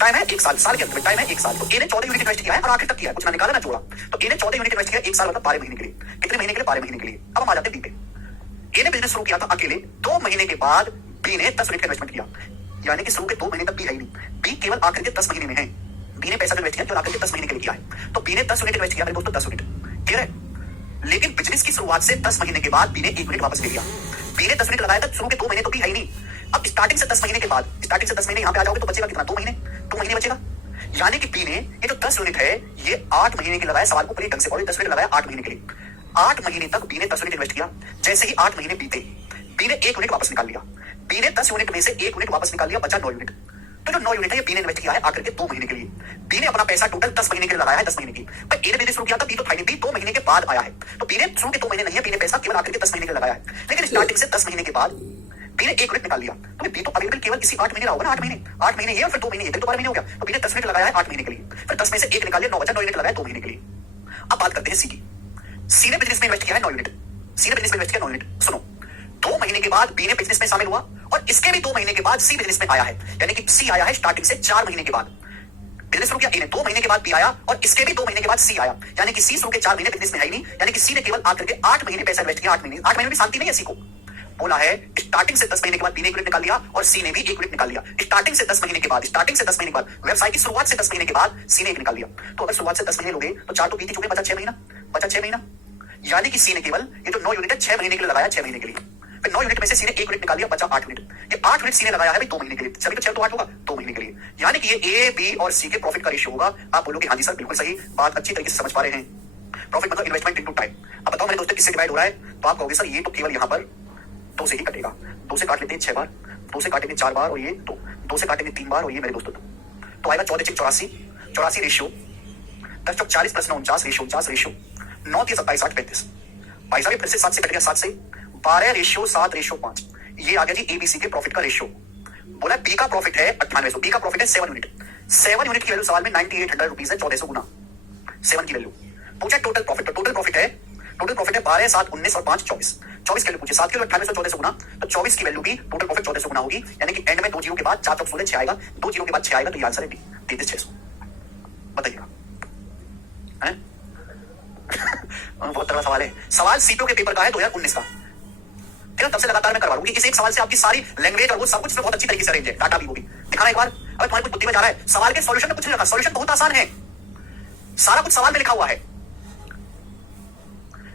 टाइम है 1 साल, साल के अंत में टाइम है 1 साल। तो ए ने 14 यूनिट इन्वेस्ट किया है और आखिर तक किया है, कुछ ना निकाला ना जोड़ा। तो ए ने 14 यूनिट इन्वेस्ट किया 1 साल मतलब 12 महीने के लिए। कितने महीने के लिए? 12 महीने के लिए। अब हम आ जाते हैं बी पे। ए ने बिजनेस शुरू किया था अकेले, 2 महीने के बाद बी ने 10 यूनिट का इन्वेस्टमेंट किया, यानी कि शुरू के 2 महीने तक बी है ही नहीं, बी केवल आखिर के 10 महीने में है। बी ने पैसा इन्वेस्ट किया जो आखिर के 10 महीने के लिए किया है। तो बी ने 10 यूनिट इन्वेस्ट किया मेरे दोस्तों, 10 यूनिट। क्लियर है? लेकिन बिजनेस की शुरुआत से 10 महीने के बाद बी ने 1 यूनिट वापस ले लिया। बी ने 10 यूनिट लगाया था, शुरू के 2 महीने तो बी है ही नहीं। अब स्टार्टिंग से 10 महीने के बाद, स्टार्टिंग से 10 महीने यहाँ पे आ जाओगे तो बचेगा कितना? 2 महीने। 2 महीने बचेगा, यानी कि बी ने ये जो 10 यूनिट है ये 8 महीने के लगाया। सवाल को पूरी ढंग से पढ़ो, 10 यूनिट लगाया 8 महीने के लिए। 8 महीने तक बी ने 10 यूनिट इन्वेस्ट किया। जैसे ही 8 महीने बीते, बी ने 1 यूनिट वापस निकाल लिया। बी ने 10 यूनिट में से 1 यूनिट वापस निकाल लिया, बचा 9 यूनिट। तो जो 9 यूनिट है ये बी ने इन्वेस्ट किया है आखिर के 2 महीने के लिए। बी ने अपना पैसा टोटल 10 महीने के लिए लगाया है, 10 महीने की। पर ए ने बिजनेस शुरू किया था, बी तो था नहीं, बी 2 महीने के बाद आया है। तो बी ने शुरू के 2 महीने नहीं है, बी ने पैसा केवल आखिर के 10 महीने के लिए लगाया है। लेकिन स्टार्टिंग से 10 महीने के बाद बी ने 1 यूनिट निकाल लिया। तो बी तो अवेलेबल केवल इसी 8 महीने रहा होगा ना, 8 महीने। 8 महीने ये और फिर 2 महीने ये, तो 12 महीने हो गया। तो बी ने 10 यूनिट लगाया है 8 महीने के लिए, फिर 10 में से 1 निकाल लिया, 9 बचा, 9 यूनिट लगाया 2 महीने के लिए। अब बात करते हैं सी की। सी ने बिजनेस में इन्वेस्ट किया है 9 यूनिट। सी ने बिजनेस में इन्वेस्ट किया 9 यूनिट। सुनो, 2 महीने के बाद बी ने बिजनेस में शामिल हुआ और इसके भी 2 महीने के बाद सी बिजनेस में आया है, यानी कि सी आया है स्टार्टिंग से 4 महीने के बाद। बिजनेस शुरू किया ए ने, 2 महीने के बाद बी आया और इसके भी 2 महीने के बाद सी आया, यानी कि सी शुरू के 4 महीने बिजनेस में है ही नहीं, यानी कि सी ने केवल आकर के 8 महीने पैसा इन्वेस्ट किया। 8 महीने, 8 महीने में शांति नहीं है सी को। बोला है स्टार्टिंग से 10 महीने के बाद बी ने 1 यूनिट निकाल लिया और सी ने भी 1 यूनिट निकाल लिया। स्टार्टिंग से 10 महीने के बाद, स्टार्टिंग से 10 महीने के बाद, व्यवसाय की शुरुआत से 10 महीने के बाद सी ने 1 निकाल लिया। तो अगर शुरुआत से 10 महीने लोगे तो 4 तो बी की चुके, बचा 6 महीना, बचा 6 महीना, यानी कि सी ने केवल ये जो 9 यूनिट है 6 महीने के लिए लगाया, 6 महीने के लिए। फिर 9 यूनिट में से सी ने 1 यूनिट निकाल लिया, बचा 8 यूनिट। ये 8 यूनिट सी ने लगाया है भाई 2 महीने के लिए, सभी तो 6 तो 8 होगा, 2 महीने के लिए। यानी कि ये ए, बी और सी के प्रॉफिट का रेशियो होगा। आप बोलोगे हाँ जी सर बिल्कुल सही बात, अच्छी तरीके से समझ पा रहे हैं। प्रॉफिट मतलब इन्वेस्टमेंट इनटू टाइम। अब बताओ मेरे दोस्तों किससे डिवाइड हो रहा है? तो आप कहोगे सर ये तो केवल यहाँ पर 2 से ही कटेगा। 2 से काट लेते हैं 6 बार, 2 से काटेंगे 4 बार और ये 2 से काटेंगे 3 बार और ये मेरे दोस्तों तो आएगा 14 84 84 रेशियो, 10 चौक 40 प्लस 9 49 रेशियो, 49 रेशियो, 9 3 27 8 35। भाई साहब फिर से 7 से कट गया, 7 से 12 रेशियो 7 रेशियो 5। ये आ गया जी एबीसी के प्रॉफिट का रेशियो। बोला बी का प्रॉफिट है 9800, बी का प्रॉफिट है 7 यूनिट। 7 यूनिट की वैल्यू सवाल में 9800 रुपीज है, 1400 गुना 7 की वैल्यू। पूछा टोटल प्रॉफिट, तो टोटल प्रॉफिट है 12 7 19 और 5 24। 24 की वैल्यू पूछे, 7 की वैल्यू 2800 1400 गुना, तो 24 की वैल्यू भी टोटल प्रॉफिट 1400 गुना होगी, यानी कि एंड में 2 जीरो के बाद 4 चौक 16 6 आएगा, 2 जीरो के बाद 6 आएगा, तो ये आंसर है डी 33,600। बताइएगा हैं? बहुत तगड़ा सवाल है। सवाल सीपीओ के पेपर का है 2019 का। ठीक है, तब से लगातार मैं करवा रहा हूं, इस एक सवाल से आपकी सारी लैंग्वेज और वो सब कुछ बहुत अच्छी तरीके से अरेंज है, डाटा भी होगी। दिखाना एक बार, अगर तुम्हारी कुछ बुद्धि में जा रहा है, सवाल के सॉल्यूशन में कुछ नहीं रखा, सॉल्यूशन बहुत आसान है, सारा कुछ सवाल में लिखा हुआ है।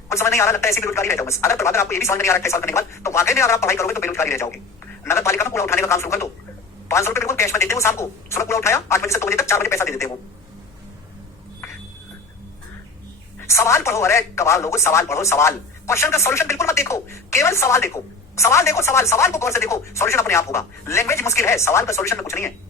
कुछ समझ नहीं आ रहा, लगता है ऐसी बेरोजगारी रहता है बस। अगर अगर आपको ये भी समझ नहीं आ रहा है साल करने के बाद, तो वाकई में अगर आप पढ़ाई करोगे तो बेरोजगारी रह जाओगे। नगर पालिका में पूरा उठाने का काम शुरू कर दो, 500 रुपए बिल्कुल कैश में देते हो शाम को, सुबह पूरा उठाया 8 बजे से 2 बजे तक, 4 बजे पैसा दे देते हो। सवाल पढ़ो, अरे कमाल लोगों, सवाल पढ़ो, सवाल, क्वेश्चन का सॉल्यूशन बिल्कुल मत देखो, केवल सवाल देखो, सवाल देखो, सवाल, सवाल को गौर से देखो, सॉल्यूशन अपने आप होगा। लैंग्वेज मुश्किल है, सवाल का सॉल्यूशन में कुछ नहीं है।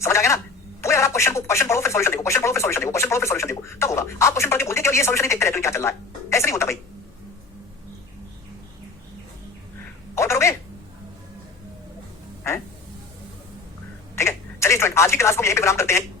समझ आ गया ना? पूरे अगर आप क्वेश्चन पढ़ो फिर सॉल्यूशन देखो, क्वेश्चन पढ़ो फिर सॉल्यूशन देखो, क्वेश्चन पढ़ो फिर सॉल्यूशन देखो, तब होगा। आप क्वेश्चन पढ़ के बोलते कि ये सॉल्यूशन नहीं देखते रहते हो, क्या चल रहा है, ऐसे नहीं होता भाई। और करोगे हैं? ठीक है, चलिए स्टूडेंट आज की क्लास को यहीं पे विराम करते हैं।